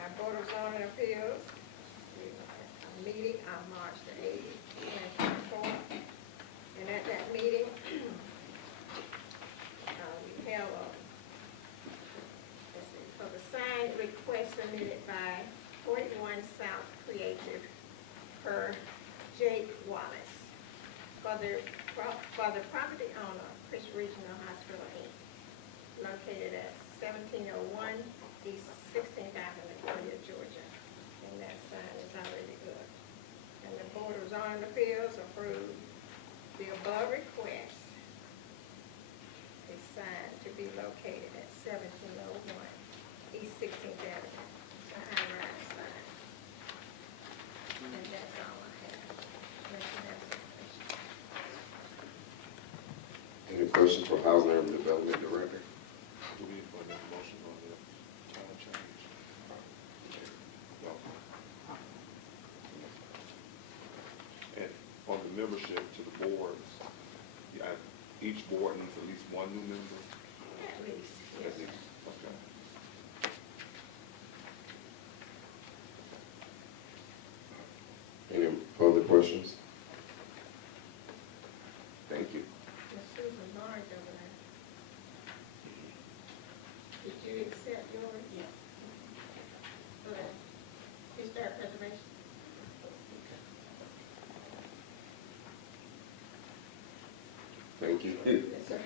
Our Board of Zoning Appeals, we are meeting on March the 8th, 2024. And at that meeting, we held for the sign request submitted by 41 South Creative per Jake Wallace for the property owner, Chris Regional Hospital, Inc., located at 1701 East 16th Avenue, Latoya, Georgia. And that sign is already good. And the Board of Zoning Appeals approved the above request, a sign to be located at 1701 East 16th Avenue. It's a high-rise sign. And that's all I have. Unless you have some questions. Any questions for Housing and Urban Development Director? Do we need to make a motion on the title change? And on the membership to the boards, each board needs at least one new member? At least, At yes. least, okay. Any further questions? Thank you. Miss Susan Barnes over there. Did you accept yours? Yeah. For the historic preservation? Thank you. Yes, sir.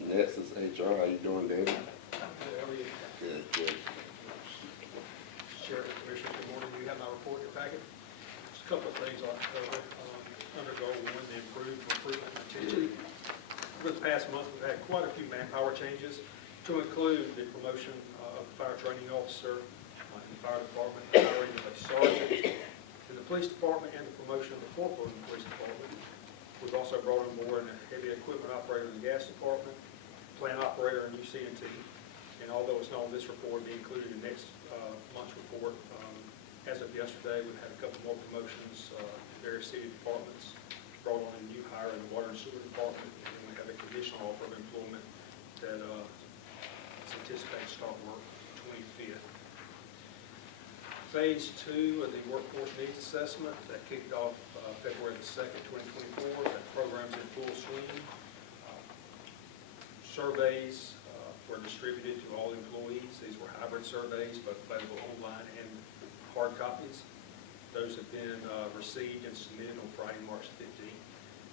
Next is HR. How you doing, David? Good, good. Sheriff, Commissioners, good morning. You have my report in your packet. Just a couple of things I'll cover. Under goal one, the improved recruitment and retention. Over the past month, we've had quite a few manpower changes to include the promotion of the fire training officer in the fire department, hiring of a sergeant in the police department, and the promotion of the corporal in the police department. We've also brought on board a heavy equipment operator in the gas department, plant operator in UC&T. And although it's not on this report, it'll be included in next month's report. As of yesterday, we've had a couple more promotions in various city departments. Brought on a new hire in the water and sewer department, and we have a conditional offer of employment that is anticipated to start work 25th. Phase 2 of the workforce needs assessment that kicked off February the 2nd, 2024. That program's in full swing. Surveys were distributed to all employees. These were hybrid surveys, both available online and hard copies. Those have been received and submitted on Friday, March 15th.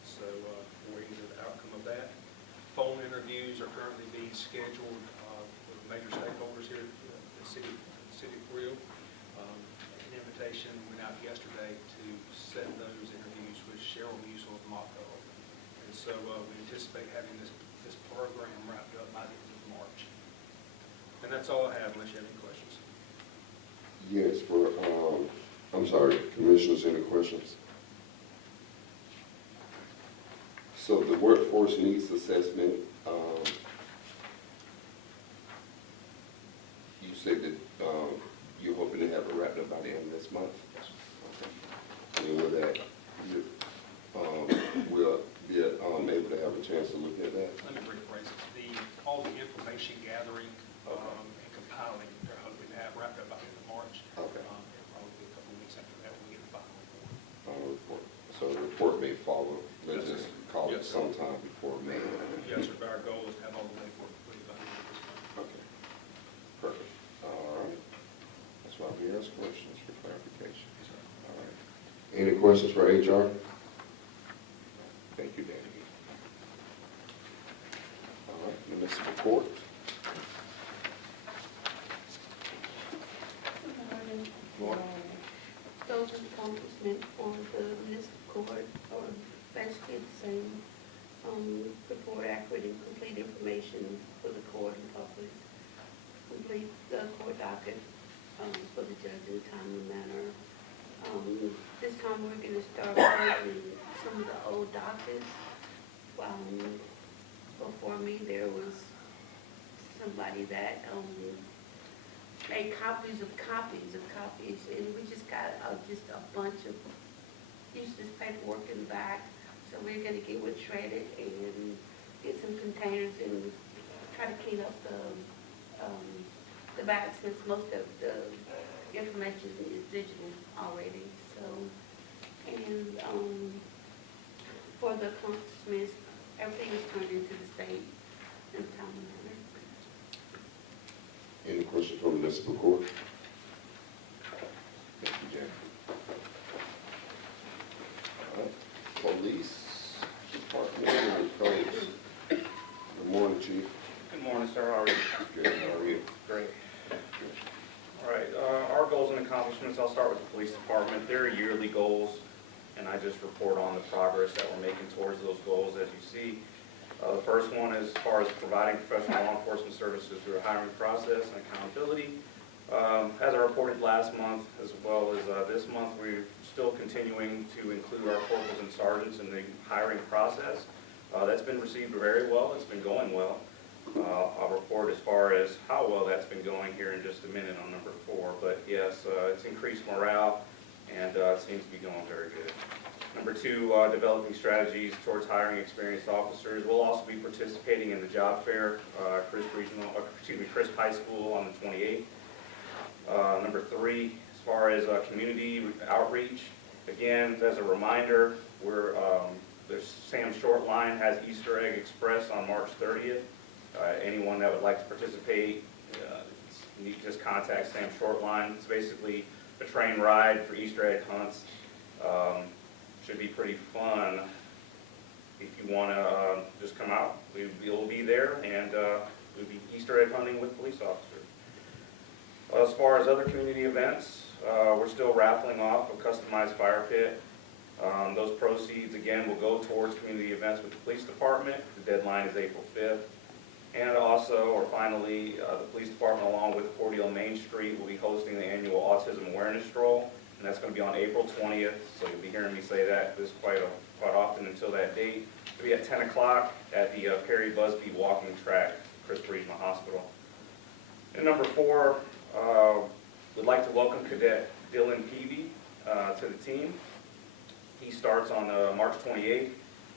So we're waiting for the outcome of that. Phone interviews are currently being scheduled with major stakeholders here at the city of Creole. An invitation went out yesterday to set those interviews with Cheryl Musel of Mocco. And so we anticipate having this program wrapped up by the end of March. And that's all I have, unless you have any questions. Yes, I'm sorry, Commissioners, any questions? So the workforce needs assessment, you said that you're hoping to have it wrapped up by the end of this month? Okay. And with that, we'll be able to have a chance to look at that? Let me rephrase it. All the information gathering and compiling, they're hoping to have wrapped up by the end of March. Okay. It'll probably be a couple of weeks after that when we get the final report. Report. So the report may follow, let's Yes, just sir. call it Yes, sir. sometime before May. Yes, sir, but our goal is to have all the paperwork completed by the end of this month. Okay, perfect. All right. That's why we ask questions for clarification. All right. Any questions for HR? Thank you, Danny. All right, municipal court. accomplishment on the municipal court, or basically the same, report accurate and complete information for the court and public, complete the court docket, for the judge in a timely manner. This time we're gonna start working some of the old dockets. Before me, there was somebody that, made copies, and we just got, just a bunch of useless paperwork in the back. So we're gonna get with shredded and get some containers and try to clean up the back, since most of the information is digital already, so. And, for the accomplishments, everything is turned into the state in a timely manner. Any questions from municipal court? Thank you, Jan. All right, police department and codes. Good morning, chief. Good morning, sir. How are you? Good, how are you? Great. All right, our goals and accomplishments, I'll start with the police department. There are yearly goals, and I just report on the progress that we're making towards those goals, as you see. The first one is as far as providing professional law enforcement services through a hiring process and accountability. As I reported last month, as well as this month, we're still continuing to include our corporals and sergeants in the hiring process. That's been received very well. It's been going well. I'll report as far as how well that's been going here in just a minute on number 4. But yes, it's increased morale, and it seems to be going very good. Number 2, developing strategies towards hiring experienced officers. We'll also be participating in the job fair, Crisp High School on the 28th. Number 3, as far as community outreach, again, as a reminder, the Sam Short Line has Easter Egg Express on March 30th. Anyone that would like to participate, just contact Sam Short Line. It's basically a train ride for Easter egg hunts. Should be pretty fun. If you want to just come out, we'll be there, and we'll be Easter egg hunting with police officers. As far as other community events, we're still raffling off a customized fire pit. Those proceeds, again, will go towards community events with the police department. The deadline is April 5th. And also, or finally, the police department, along with Cordele Main Street, will be hosting the annual Autism Awareness Stroll, and that's going to be on April 20th. So you'll be hearing me say this quite often until that date. It'll be at 10 o'clock at the Perry Busby Walking Track, Crisp Regional Hospital. And number 4, we'd like to welcome Cadet Dylan Peavy to the team. He starts on March 28th.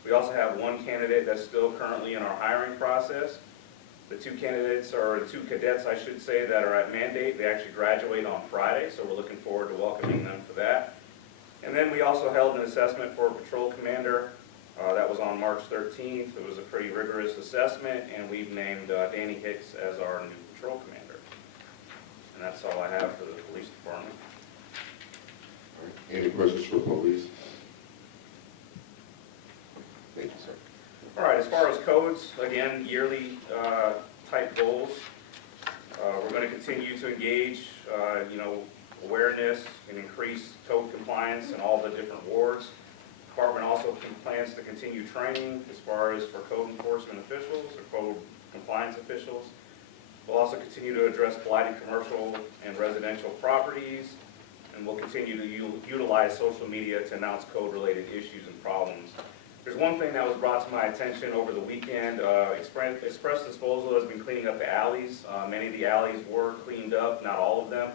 We also have one candidate that's still currently in our hiring process. The 2 candidates, or the 2 cadets, I should say, that are at mandate, they actually graduate on Friday, so we're looking forward to welcoming them for that. And then we also held an assessment for a patrol commander. That was on March 13th. It was a pretty rigorous assessment, and we've named Danny Hicks as our new patrol commander. And that's all I have for the police department. All right, any questions for police? Thank you, sir. All right, as far as codes, again, yearly type goals. We're going to continue to engage, awareness and increase code compliance in all the different wards. The department also plans to continue training as far as for code enforcement officials or code compliance officials. We'll also continue to address blighted commercial and residential properties, and we'll continue to utilize social media to announce code-related issues and problems. There's one thing that was brought to my attention over the weekend. Express Disposal has been cleaning up the alleys. Many of the alleys were cleaned up, not all of them.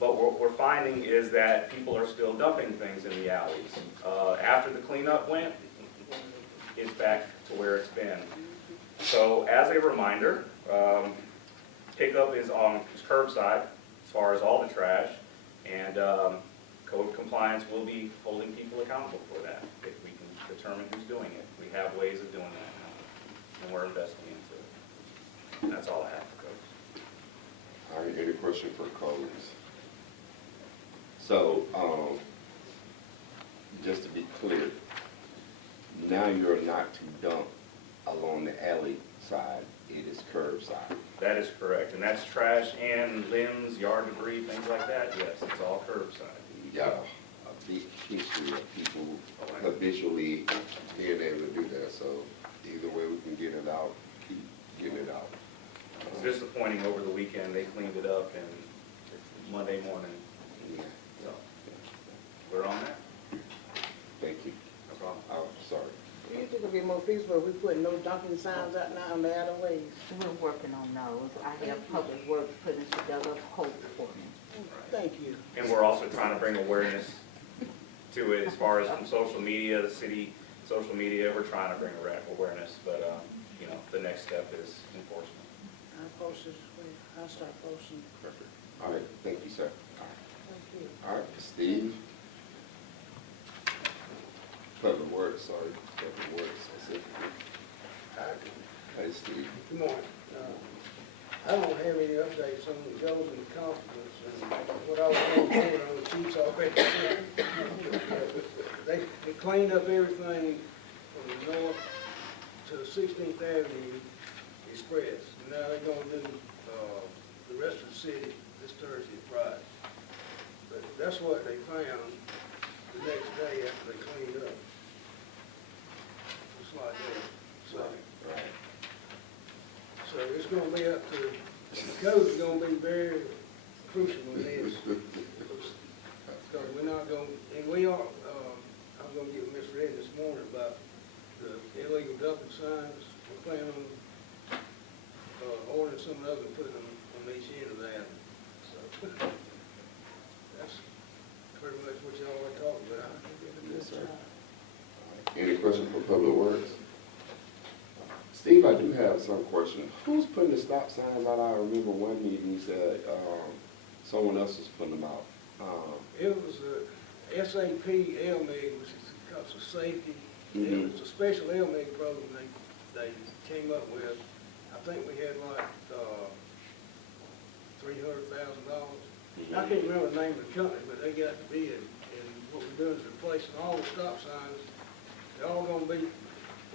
But what we're finding is that people are still dumping things in the alleys. After the cleanup went, it's back to where it's been. So as a reminder, pickup is curbside as far as all the trash, and code compliance will be holding people accountable for that if we can determine who's doing it. We have ways of doing that now, and we're investing into it. And that's all I have for codes. All right, any question for codes? So, just to be clear, now you're not to dump along the alley side, it is curbside. That is correct, and that's trash and limbs, yard debris, things like that. Yes, it's all curbside. Yeah, a big issue of people habitually being able to do that, so either way we can get it out, keep getting it out. It's disappointing over the weekend, they cleaned it up and it's Monday morning, Yeah, so we're on that, thank you. no problem. I'm sorry. Do you think it'll be more peaceful if we put no dunking signs out now on the alleyways? We're working on those. I have Public Works putting together a quote for me. Thank you. And we're also trying to bring awareness to it as far as from social media, the city, social media, we're trying to bring awareness, but, you know, the next step is enforcement. I'll post this way. I'll start posting. Perfect. All right, thank you, sir. Thank you. All right, Steve. Public Works, sorry, Public Works, I said. Hey, Steve. Good morning. I don't have any updates on the goals and accomplishments, and what I was going to do on the chief's already said. They cleaned up everything from the north to 16th Avenue Express. And now they're gonna do, the rest of the city this Thursday and Friday. But that's what they found the next day after they cleaned up. Just like that. So, Right. so it's gonna be up to, the code's gonna be very crucial in this. Because we're not gonna, and we are, I was gonna get Ms. Red this morning about the illegal dumping signs. We're planning on, ordering some of those and putting them on each end of that. So, that's pretty much what y'all are talking about. Yes, sir. Any questions for Public Works? Steve, I do have some question. Who's putting the stop signs out? I remember one meeting you said, someone else was putting them out. It was a SAP LMIG, which is because of safety. It Mhm. was a special LMIG program they came up with. I think we had like, $300,000. I can't remember the name of the company, but they got the bid. And what we're doing is replacing all the stop signs. They're all gonna be,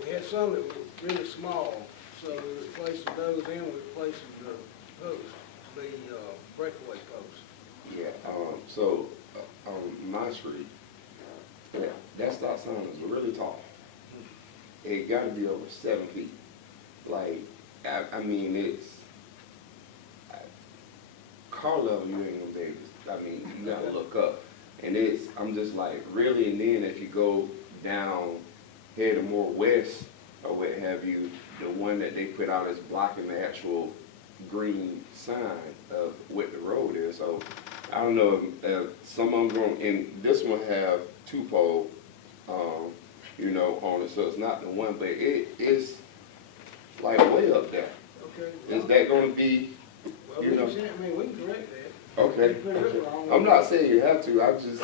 we had some that were really small, so we're replacing those and we're replacing the posts to be, breakaway posts. Yeah, so, on my street, that stop sign is really tall. It gotta be over 7 feet. Like, I mean, it's, car level, you ain't gonna be able to, I mean, you gotta look up. And it's, I'm just like, really, and then if you go down, heading more west, or what have you, the one that they put out is blocking the actual green sign of what the road is. So, I don't know if some of them going, and this one have 2 pole, you know, on it, so it's not the one, but it is like way up there. Okay. Is that gonna be, Well, you know? I mean, we can correct that. Okay, We put it okay. wrong. I'm not saying you have to, I just,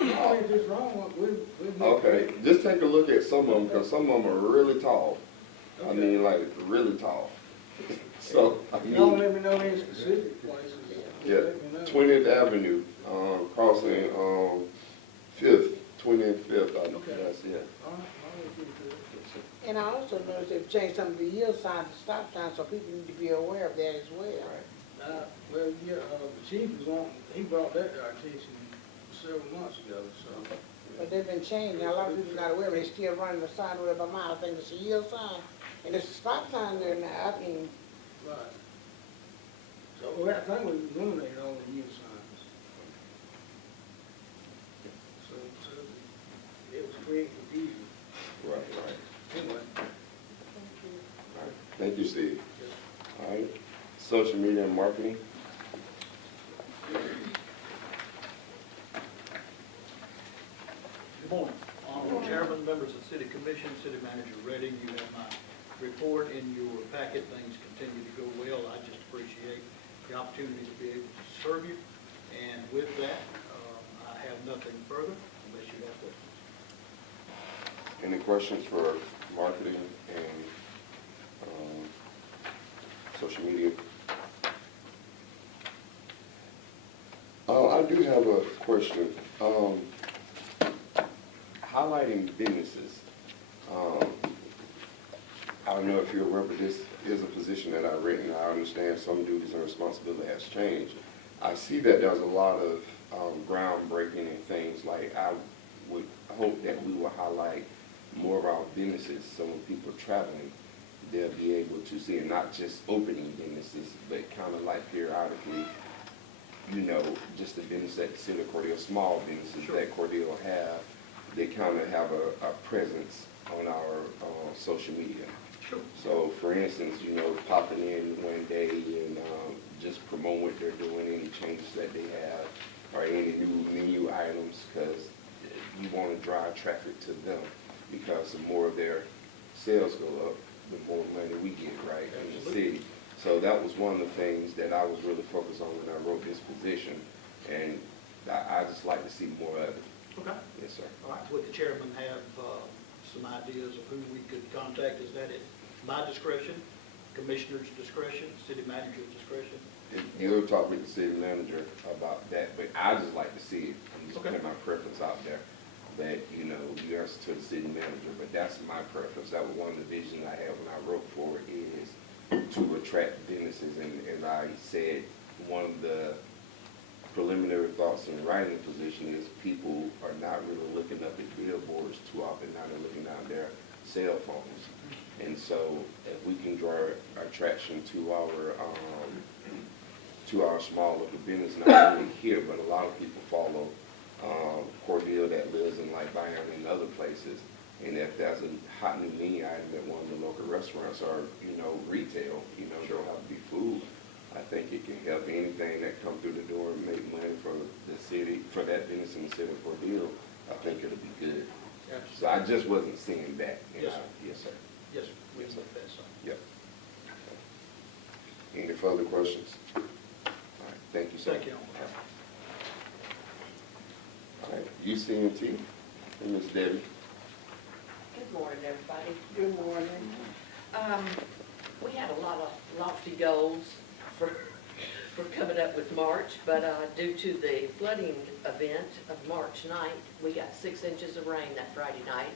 No, if it's wrong, we'll okay, just take a look at some of them, because some of them are really tall. I Okay. mean, like, really tall. So, I Don't mean, let me know any specific places. yeah, Let me know. 20th Avenue, crossing, 5th, 20th and 5th, Okay. that's it. All right, I'll look into it. And I also noticed they've changed some of the yield signs, the stop signs, so people need to be aware of that as well. Well, yeah, the chief was on, he brought that to our attention several months ago, so. But they've been changed, now a lot of people not aware, but they still running the sign whatever mile, I think it's a yield sign, and there's a stop sign there now, I mean, Right. So, well, I think we eliminated all the yield signs. So, it was creating confusion. Right, right. Anyway. All right. Thank you, Steve. All right, social media and marketing. Good morning. Honorable Chairman, members of the City Commission, City Manager Redding, you have my report in your packet. Things continue to go well. I just appreciate the opportunity to be able to serve you. And with that, I have nothing further unless you have questions. Any questions for marketing and, social media? I do have a question. Highlighting businesses. I don't know if you're aware, but this is a position that I've written. I understand some duties and responsibility has changed. I see that there's a lot of groundbreaking and things, like I would hope that we will highlight more of our businesses, so when people are traveling, they'll be able to see, and not just opening businesses, but kind of like periodically, you know, just the business that the city of Cordele, small businesses that Cordele have, they kind of have a presence on our social media. Sure. So, for instance, you know, popping in one day and just promote what they're doing, any changes that they have, or any new menu items, because you want to drive traffic to them, because the more their sales go up, the more money we get, right, in the city. So that was one of the things that I was really focused on when I wrote this position, and I just like to see more of it. Okay. Yes, sir. All right, would the chairman have some ideas of who we could contact? Is that at my discretion, commissioner's discretion, city manager's discretion? You'll talk with the city manager about that, but I just like to see it. I'm just putting my preference out there. That, you know, you answer to the city manager, but that's my preference. That was one of the visions I had when I wrote for it, is to attract businesses. And as I said, one of the preliminary thoughts in writing the position is people are not really looking up at billboards too often. Now they're looking down their cell phones. And so if we can draw attraction to our small local business, not only here, but a lot of people follow Cordele that lives in like Bayern and other places. And if there's a hot new menu item at one of the local restaurants or, you know, retail, you know, don't have to be food, I think it can help anything that come through the door and make money for the city, for that business in the city of Cordele. I think it'll be good. Absolutely. So I just wasn't seeing that. Yes, sir. Yes, sir. Yes, sir. We can look that, so. Yep. Any further questions? All right, thank you, sir. Thank you. All right, UCMT, and Ms. Debbie. Good morning, everybody. Good morning. We had a lot of lofty goals for coming up with March, but due to the flooding event of March 9th, we got 6 inches of rain that Friday night.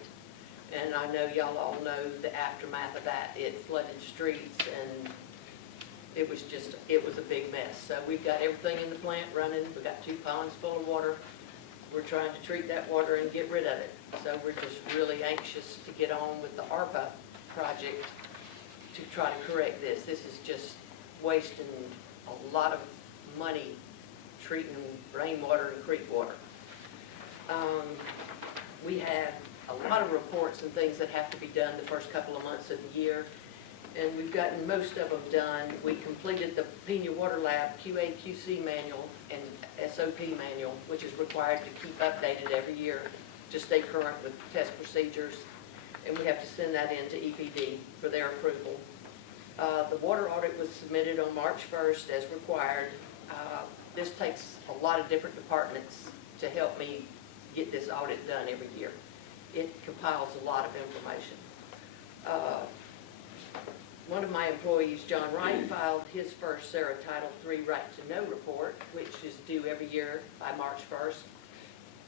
And I know y'all all know the aftermath of that. It flooded streets, and it was a big mess. So we've got everything in the plant running. We've got 2 ponds full of water. We're trying to treat that water and get rid of it. So we're just really anxious to get on with the ARPA project to try to correct this. This is just wasting a lot of money treating rainwater and creek water. We have a lot of reports and things that have to be done the first couple of months of the year, and we've gotten most of them done. We completed the Pena Water Lab QA/QC manual and SOP manual, which is required to keep updated every year to stay current with test procedures, and we have to send that in to EPD for their approval. The water audit was submitted on March 1st as required. This takes a lot of different departments to help me get this audit done every year. It compiles a lot of information. One of my employees, John Wright, filed his first Sarah Title III Right to Know report, which is due every year by March 1st.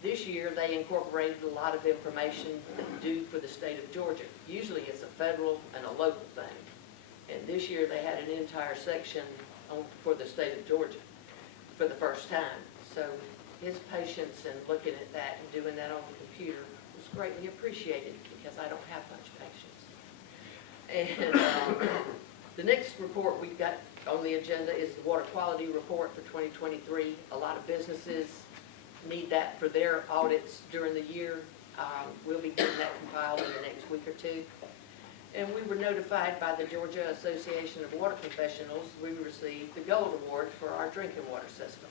This year, they incorporated a lot of information due for the state of Georgia. Usually it's a federal and a local thing. And this year, they had an entire section for the state of Georgia for the first time. So his patience in looking at that and doing that on the computer was greatly appreciated, because I don't have much patience. And the next report we've got on the agenda is the water quality report for 2023. A lot of businesses need that for their audits during the year. We'll be getting that compiled in the next week or two. And we were notified by the Georgia Association of Water Professionals. We received the Gold Award for our drinking water system.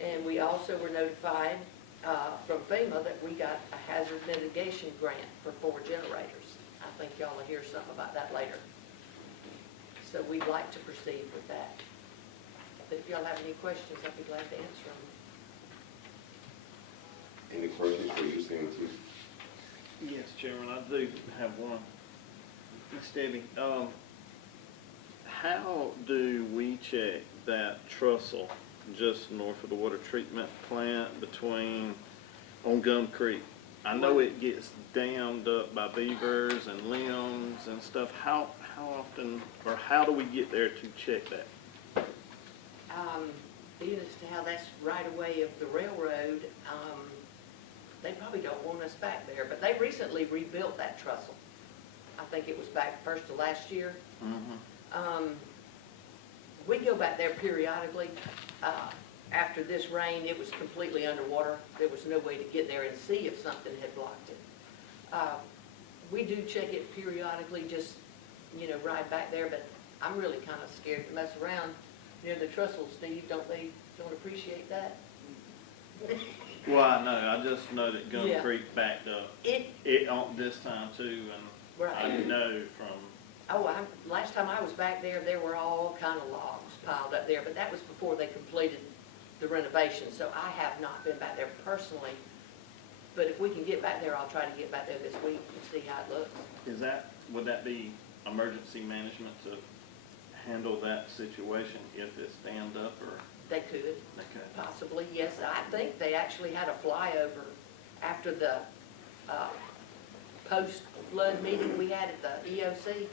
And we also were notified from FEMA that we got a hazard mitigation grant for 4 generators. I think y'all will hear something about that later. So we'd like to proceed with that. But if y'all have any questions, I'd be glad to answer them. Any questions for UCMT? Yes, Chairman, I do have one. Ms. Debbie, how do we check that trestle just north of the water treatment plant on Gum Creek? I know it gets dammed up by beavers and limbs and stuff. How often, or how do we get there to check that? Being as to how that that's right away of the railroad, they probably don't want us back there, but they recently rebuilt that trestle. I think it was back first of last year. We go back there periodically. After this rain, it was completely underwater. There was no way to get there and see if something had blocked it. We do check it periodically, just, ride back there, but I'm really kind of scared to mess around near the trestle, Steve. Don't appreciate that? Well, I know, I just know that Gum Yeah. Creek backed up. It, On this time too, and Right. I know from, last time I was back there, there were all kind of logs piled up there, but that was before they completed the renovation, so I have not been back there personally. But if we can get back there, I'll try to get back there this week and see how it looks. would that be emergency management to handle that situation if it's dammed up, or? They could, They could. possibly, yes. I think they actually had a flyover after the post-flood meeting we had at the EOC.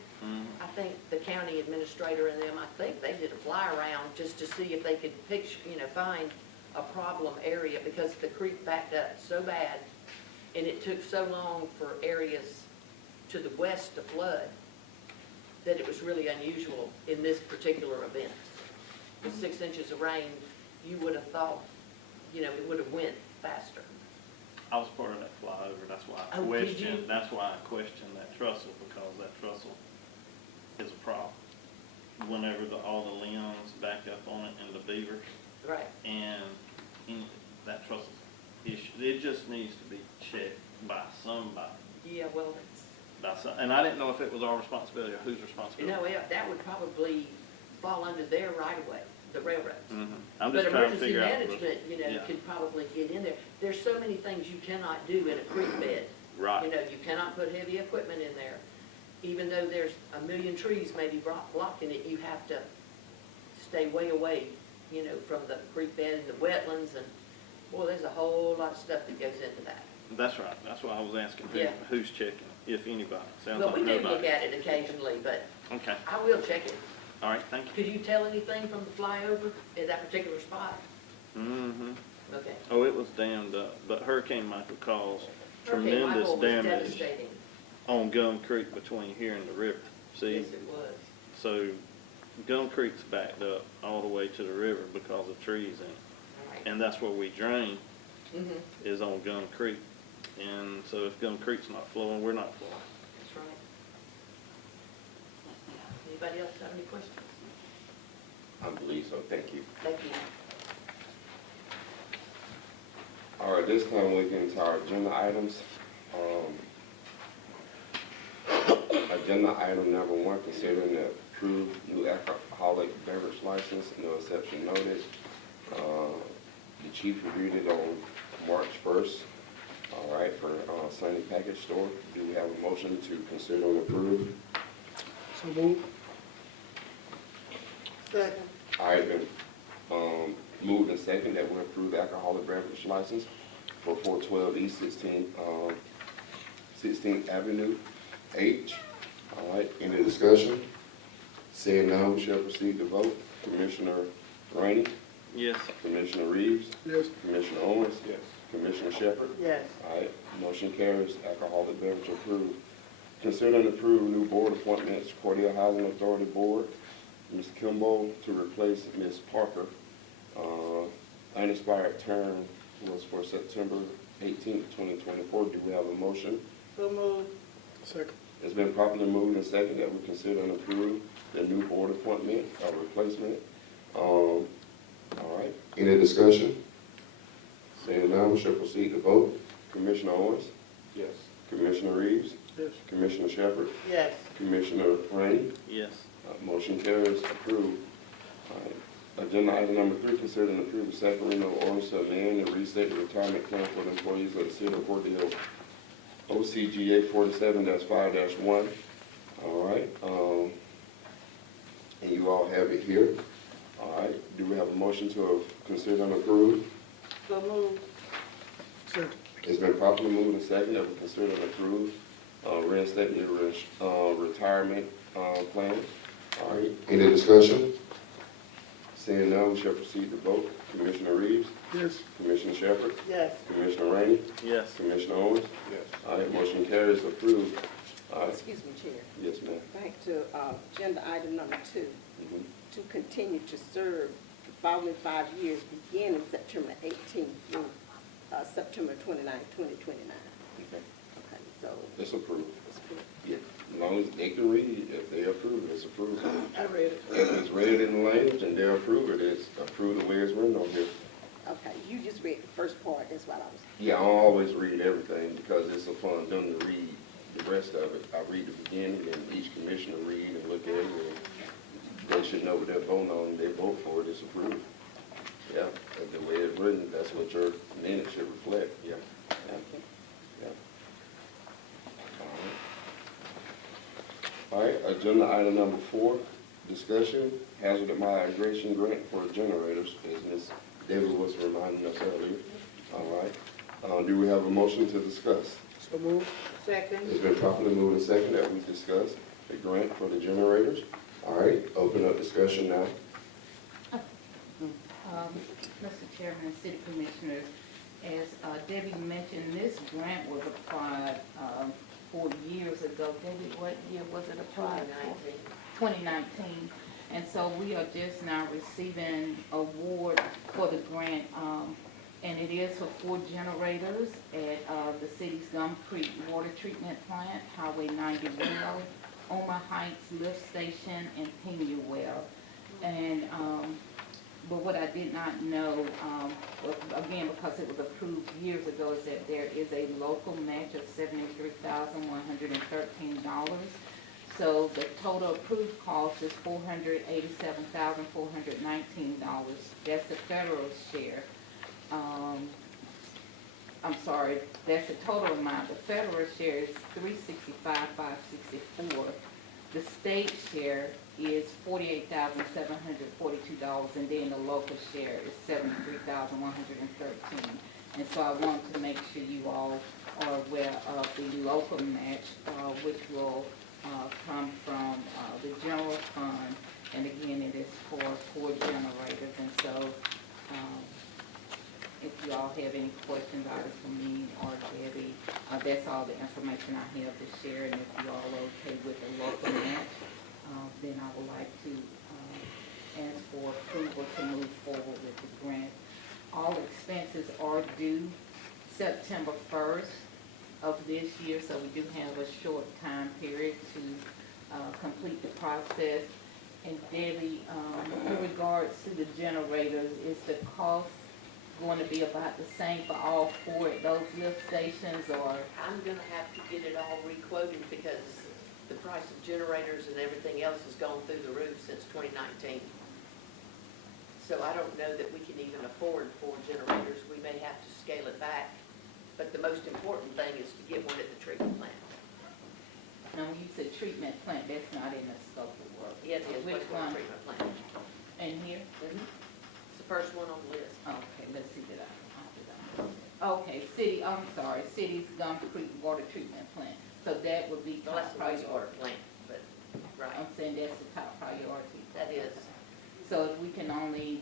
I think the county administrator and them, I think they did a fly around just to see if they could find a problem area, because the creek backed up so bad and it took so long for areas to the west to flood that it was really unusual in this particular event. With 6 inches of rain, you would have thought, it would have went faster. I was part of that flyover, that's why I Oh, did you? questioned that trestle, because that trestle is a problem. Whenever all the limbs back up on it and the beavers, Right. and that trestle issue, it just needs to be checked by somebody. Yeah, well, And I didn't know if it was our responsibility or whose responsibility. that would probably fall under their right of way, the railroads. I'm just trying to figure out. But emergency management, could probably get in there. There's so many things you cannot do in a creek bed. Right. You cannot put heavy equipment in there. Even though there's a million trees maybe blocking it, you have to stay way away, from the creek bed and the wetlands, and, boy, there's a whole lot of stuff that goes into that. That's right, that's why I was asking Yeah. who's checking, if anybody. Sounds But like we do nobody. look at it occasionally, but Okay, I will check it. all right, thank you. Could you tell anything from the flyover at that particular spot? Okay. Oh, it was dammed up, but Hurricane Michael caused Hurricane tremendous Michael was damage devastating. on Gum Creek between here and the river. See? Yes, it was. So Gum Creek's backed up all the way to the river because of trees in it. Right. And that's where we drain, Mm-hmm. is on Gum Creek. And so if Gum Creek's not flowing, we're not flowing. That's right. Anybody else have any questions? I believe so, thank you. Thank you. All right, this time we get into our agenda items. Agenda item number 1, considering the approved new alcoholic beverage license, no exception noted. The chief reviewed it on March 1st, all right, for Sunny Package Store. Do we have a motion to consider and approve? So move. Second. All right, been moved and second that we approve the alcoholic beverage license for 412 East 16th Avenue H. All right, any discussion? Seeing none, we shall proceed to vote. Commissioner Rainey? Yes. Commissioner Reeves? Yes. Commissioner Owens? Yes. Commissioner Shepherd? Yes. All right, motion carries, alcoholic beverage approved. Consider and approve new board appointments, Cordele Housing Authority Board, Ms. Kimball to replace Ms. Parker. Unexpired term was for September 18th, 2024. Do we have a motion? So moved. Second. It's been properly moved and seconded that we consider and approve the new board appointment or replacement. All right, any discussion? Seeing none, we shall proceed to vote. Commissioner Owens? Yes. Commissioner Reeves? Yes. Commissioner Shepherd? Yes. Commissioner Rainey? Yes. Motion carries, approved. All right. Agenda item number 3, consider and approve the second reading of ordinance to amend and restate the retirement plan for the employees of the city of Cordele, OCGA 47-5-1. All right, and you all have it here. All right, do we have a motion to consider and approve? So moved. Second. It's been properly moved and seconded that we consider and approve reinstate the retirement plan. All right, any discussion? Seeing none, we shall proceed to vote. Commissioner Reeves? Yes. Commissioner Shepherd? Yes. Commissioner Rainey? Yes. Commissioner Owens? Yes. All right, motion carries, approved. All right, Excuse me, Chair. yes, ma'am. Back to, agenda item number 2, Mhm. to continue to serve the following 5 years, beginning September 18th through, September 29th, 2029. Okay. Okay, so, It's approved. it's approved. Yeah, as long as they can read, if they approve it, it's approved. I read it. If it's read in the language and they approve it, it's approved the way it's written on here. Okay, you just read the first part, that's what I was, Yeah, I always read everything because it's a fun them to read the rest of it. I read the beginning and each commissioner read and look at it and they should know what they're voting on. They vote for it, it's approved. Yeah, and the way it's written, that's what your minutes should reflect, yeah. okay. Yeah. All right, agenda item number 4, discussion, hazard migration grant for generators, as Ms. Debbie was reminding us earlier. All right, do we have a motion to discuss? So move. Second. It's been properly moved and second that we discuss the grant for the generators. All right, open up discussion now. Mr. Chairman and City Commissioners, as Debbie mentioned, this grant was applied 4 years ago. Debbie, what year was it applied for? 2019. And so we are just now receiving award for the grant, and it is for 4 generators at the city's Gum Creek Water Treatment Plant, Highway 90 Well, Oma Heights Lift Station, and Pena Well. And but what I did not know, again, because it was approved years ago, is that there is a local match of $73,113. So the total approved cost is $487,419. That's the federal share. I'm sorry, that's the total amount. The federal share is $365,564. The state share is $48,742, and then the local share is $73,113. And so I want to make sure you all are aware of the local match, which will come from the general fund, and again, it is for 4 generators. And so, if you all have any questions either for me or Debbie, that's all the information I have to share. And if you all are okay with the local match, then I would like to ask for approval to move forward with the grant. All expenses are due September 1st of this year, so we do have a short time period to complete the process. And Debbie, in regards to the generators, is the cost going to be about the same for all 4 at those lift stations, or? I'm gonna have to get it all requoted because the price of generators and everything else has gone through the roof since 2019. So I don't know that we can even afford 4 generators. We may have to scale it back. But the most important thing is to get one at the treatment plant. Now, when you said treatment plant, that's not in the scope of work. Yes, it is Which wastewater one? treatment plant. In here? It's the first one on the list. Okay, let's see that okay, city's Gum Creek Water Treatment Plant. So that would be Well, top that's the wastewater priority. plant, but, right, I'm saying that's the top priority. that is. So if we can only,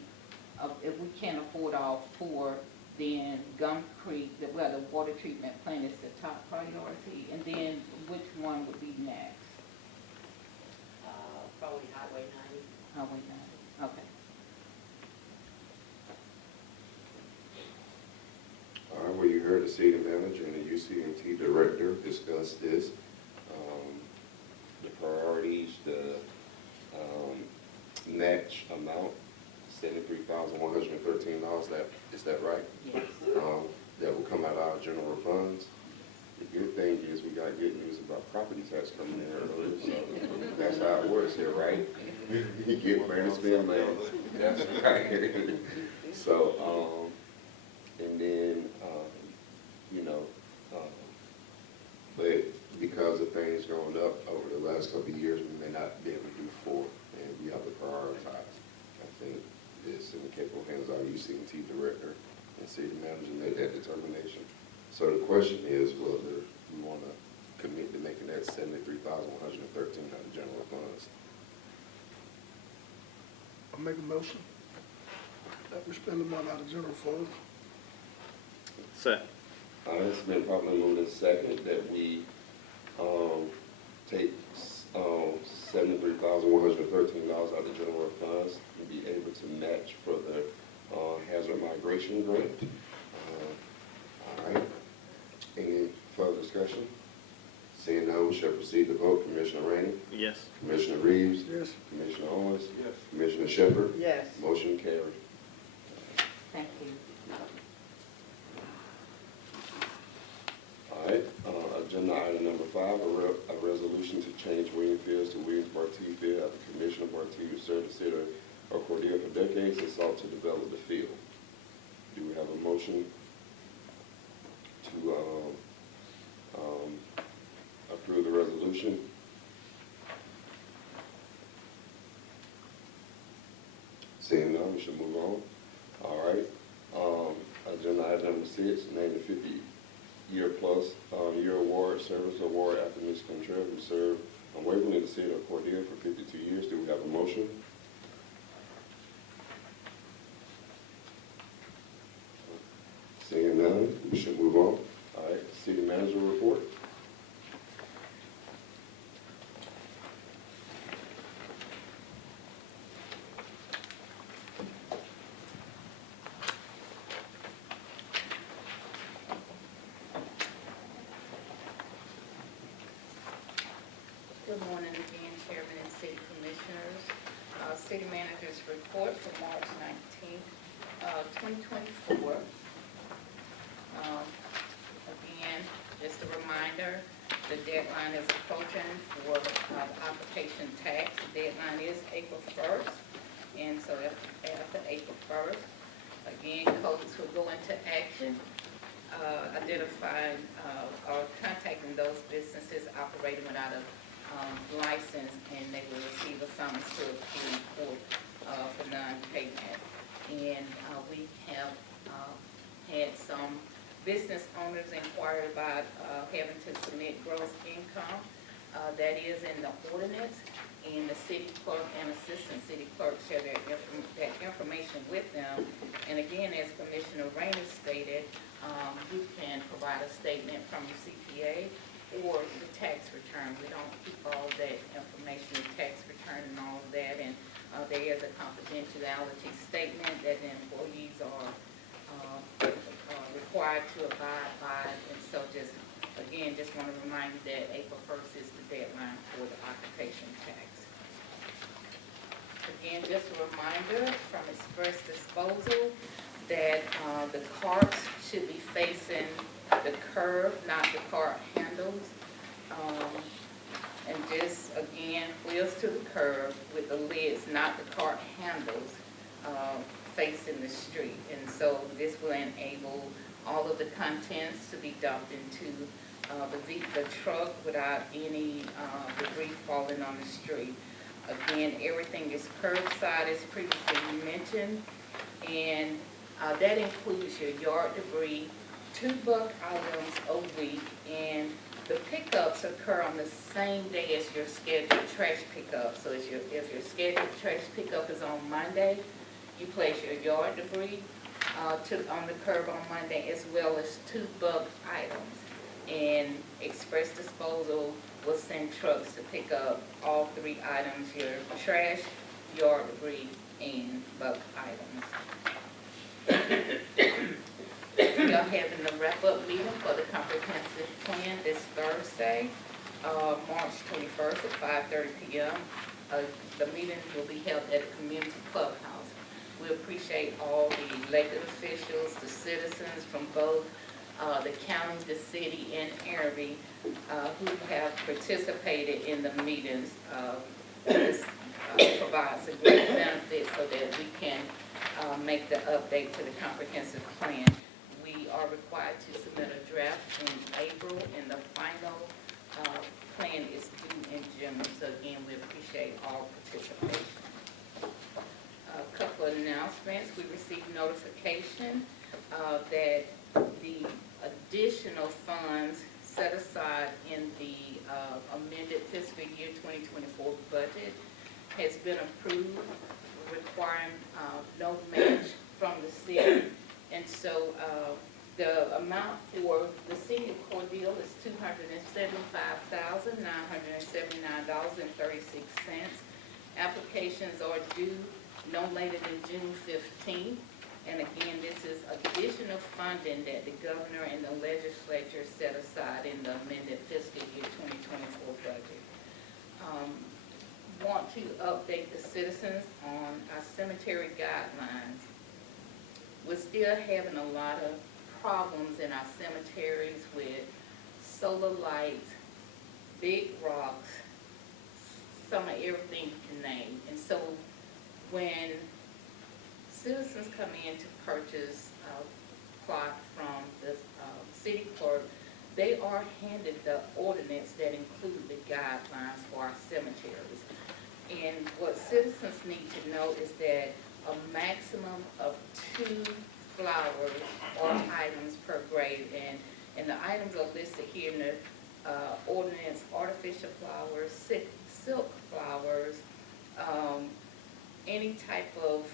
if we can't afford all 4, then Gum Creek, the water treatment plant is the top priority, and then which one would be next? Probably Highway 90. Highway 90, okay. All right, well, you heard the city manager and the UCNT director discuss this. The priorities, the match amount, $73,113, is that right? Yes. That will come out of our general funds. The good thing is we got good news about property tax coming in earlier, so that's how it works here, right? You get money to spend money, that's right. So, and then, but because of things going up over the last couple of years, we may not be able to do 4, and we have to prioritize. I think this in the capable hands of our UCNT director and city manager made that determination. So the question is whether we want to commit to making that $73,113 out of general funds. I'll make a motion. that we spend the money out of general fund. Second. It's been properly moved and second that we, take, $73,113 out of the general funds and be able to match for the, hazard migration grant. All right. Any further discussion? Seeing none, we shall proceed to vote. Commissioner Rainey? Yes. Commissioner Reeves? Yes. Commissioner Owens? Yes. Commissioner Shepherd? Yes. Motion carried. Thank you. All right, agenda item number 5, a resolution to change William Fields to Williamsburg T Field after Commissioner Barty who served the city of Cordele for decades and sought to develop the field. Do we have a motion to approve the resolution? Seeing none, we should move on. All right, agenda item number 6, name the 50-year plus year award, service award after Ms. Contreras, who served unwaveringly in the city of Cordele for 52 years. Do we have a motion? Seeing none, we should move on. All right, city manager report. Good morning again, Chairman and City Commissioners. City Manager's report for March 19th, 2024. Again, just a reminder, the deadline is approaching for the occupation tax. The deadline is April 1st, and so after April 1st, again, codes will go into action, identifying or contacting those businesses operating without a license, and they will receive a summons to appear in court for non-payment. And we have had some business owners inquire about having to submit gross income. That is in the ordinance, and the city clerk and assistant city clerk share that information with them. And again, as Commissioner Rainey stated, you can provide a statement from your CPA or the tax return. We don't keep all that information, the tax return and all of that, and there is a confidentiality statement that the employees are required to abide by. And so just want to remind you that April 1st is the deadline for the occupation tax. Again, just a reminder from Express Disposal that the carts should be facing the curb, not the cart handles. And just, again, wheels to the curb with the lids, not the cart handles, facing the street. And so this will enable all of the contents to be dumped into the truck without any debris falling on the street. Again, everything is curbside, as previously mentioned, and that includes your yard debris, 2 bulk items a week, and the pickups occur on the same day as your scheduled trash pickup. So if your scheduled trash pickup is on Monday, you place your yard debris on the curb on Monday, as well as 2 bulk items. And Express Disposal will send trucks to pick up all 3 items, your trash, yard debris, and bulk items. We are having the wrap-up meeting for the comprehensive plan this Thursday, March 21st at 5:30 p.m. The meeting will be held at a community clubhouse. We appreciate all the elected officials, the citizens from both the county, the city, and Araby who have participated in the meetings. This provides a great benefit so that we can make the update to the comprehensive plan. We are required to submit a draft in April, and the final plan is due in June. So again, we appreciate all participation. A couple of announcements. We received notification that the additional funds set aside in the amended fiscal year 2024 budget has been approved, requiring no match from And so, the amount for the city of Cordele is $275,979.36. Applications are due no later than June 15th. And again, this is additional funding that the governor and the legislature set aside in the amended fiscal year 2024 budget. Want to update the citizens on our cemetery guidelines. We're still having a lot of problems in our cemeteries with solar lights, big rocks, some of everything you can name. And so when citizens come in to purchase a plot from the city clerk, they are handed the ordinance that include the guidelines for our cemeteries. And what citizens need to know is that a maximum of 2 flowers or items per grave, and the items are listed here in the ordinance: artificial flowers, silk flowers, any type of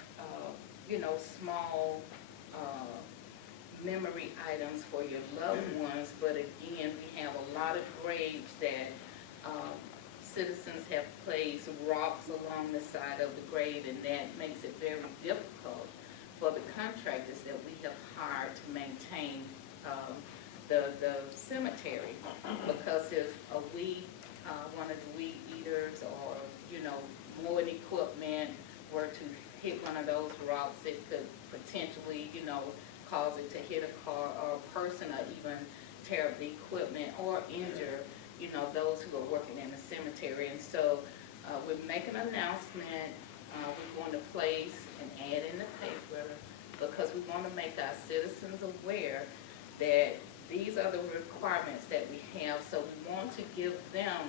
small memory items for your loved ones. But again, we have a lot of graves that citizens have placed rocks along the side of the grave, and that makes it very difficult for the contractors that we have hired to maintain the cemetery. Because if a weed, one of the weed eaters or, mowing equipment were to hit one of those rocks, it could potentially, cause it to hit a car or a person, or even tear up the equipment or injure, those who are working in the cemetery. And so we're making an announcement. We're going to place an ad in the paper because we want to make our citizens aware that these are the requirements that we have. So we want to give them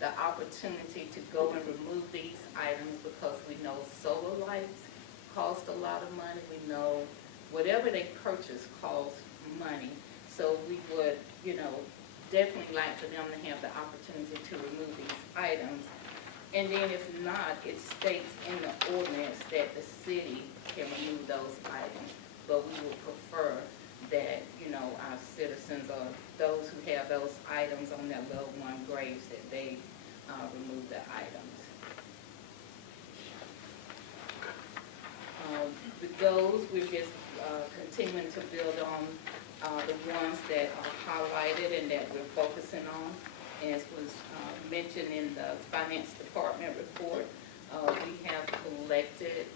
the opportunity to go and remove these items, because we know solar lights cost a lot of money. We know whatever they purchase costs money. So we would, definitely like for them to have the opportunity to remove these items. And then if not, it states in the ordinance that the city can remove those items. But we would prefer that, our citizens or those who have those items on their loved one graves, that they remove the items. The goals, we're just continuing to build on the ones that are highlighted and that we're focusing on. As was mentioned in the finance department report, we have collected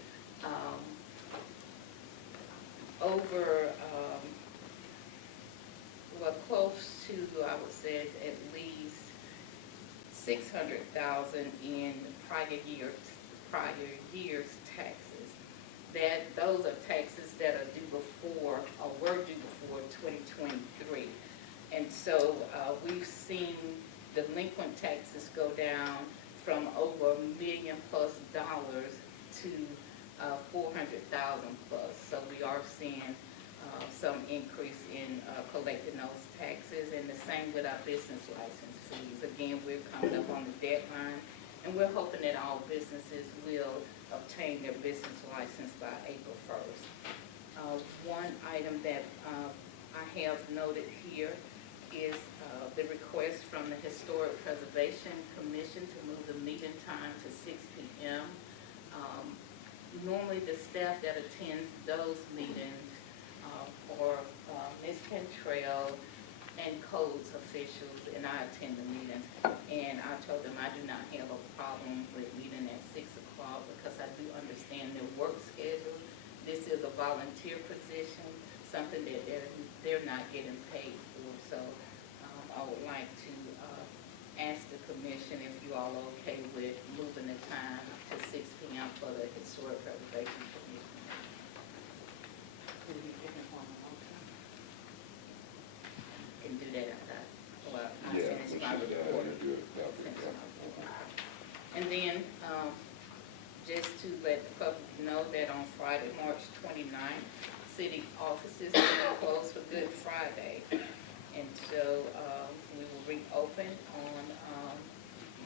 over, close to, I would say, at least $600,000 in prior year's taxes. Those are taxes that are due before, or were due before 2023. And so we've seen delinquent taxes go down from over $1 million+ to 400,000 plus. So we are seeing some increase in collecting those taxes, and the same with our business license fees. Again, we're coming up on the deadline, and we're hoping that all businesses will obtain their business license by April 1st. One item that I have noted here is the request from the Historic Preservation Commission to move the meeting time to 6 p.m. Normally the staff that attends those meetings are Ms. Cantrell and codes officials, and I attend the meetings. And I told them I do not have a problem with meeting at 6 o'clock because I do understand their work schedule. This is a volunteer position, something that they're not getting paid for. So I would like to ask the commission if you all are okay with moving the time to 6 p.m. for the Historic Preservation Commission. Can do that after I finish my report. And then, just to let the public know that on Friday, March 29th, city offices will be closed for Good Friday. And so we will reopen on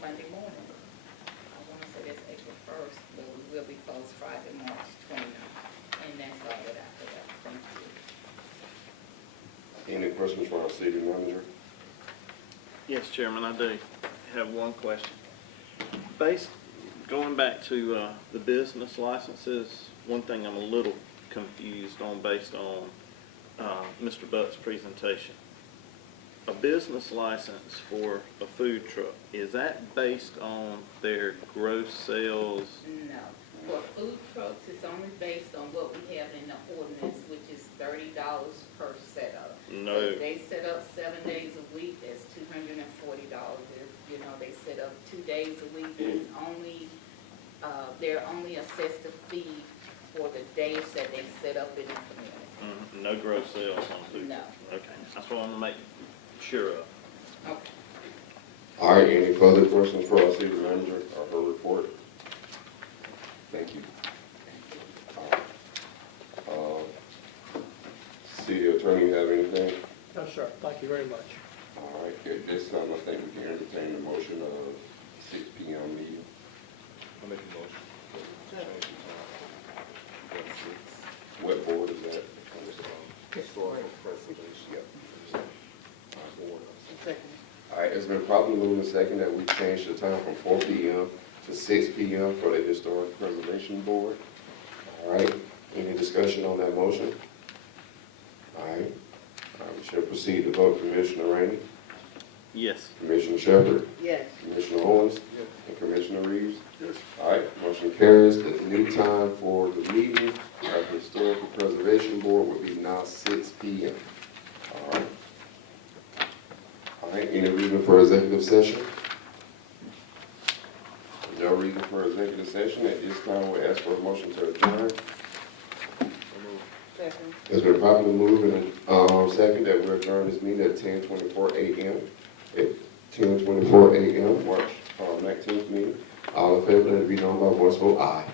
Monday morning. I want to say that's April 1st, but we will be closed Friday, March 29th. And that's all that I have. Thank you. Any questions from our city manager? Yes, Chairman, I do have one question. Going back to the business licenses, one thing I'm a little confused on based on Mr. Butt's presentation. A business license for a food truck, is that based on their gross sales? No, for food trucks, it's only based on what we have in the ordinance, which is $30 per setup. No. So if they set up 7 days a week, that's $240. If, they set up 2 days a week, it's only, they're only assessed a fee for the days that they set up in the community. No gross sales on food? No. Okay, that's what I'm gonna make sure of. Okay. All right, any further questions for our city manager or her report? Thank you. City attorney, you have anything? No, sir, thank you very much. All right, at this time, I think we can entertain the motion of 6 p.m. meeting. I'll make a motion. What board is that? Historical preservation. Yep. All right, it's been properly moved and second that we change the time from 4 p.m. to 6 p.m. for the Historic Preservation Board. All right, any discussion on that motion? All right, we shall proceed to vote. Commissioner Rainey, Yes. Commissioner Shepherd, Yes. Commissioner Owens, and Commissioner Reeves. All right, motion carries. The new time for the meeting of the Historical Preservation Board will be now 6 p.m. All right. All right, any reason for executive session? No reason for executive session. At this time, we ask for a motion to adjourn. Second. It's been properly moved and second that we adjourn this meeting at 10:24 a.m. At 10:24 a.m., March 19th meeting. All in favor, let it be known by voice vote aye.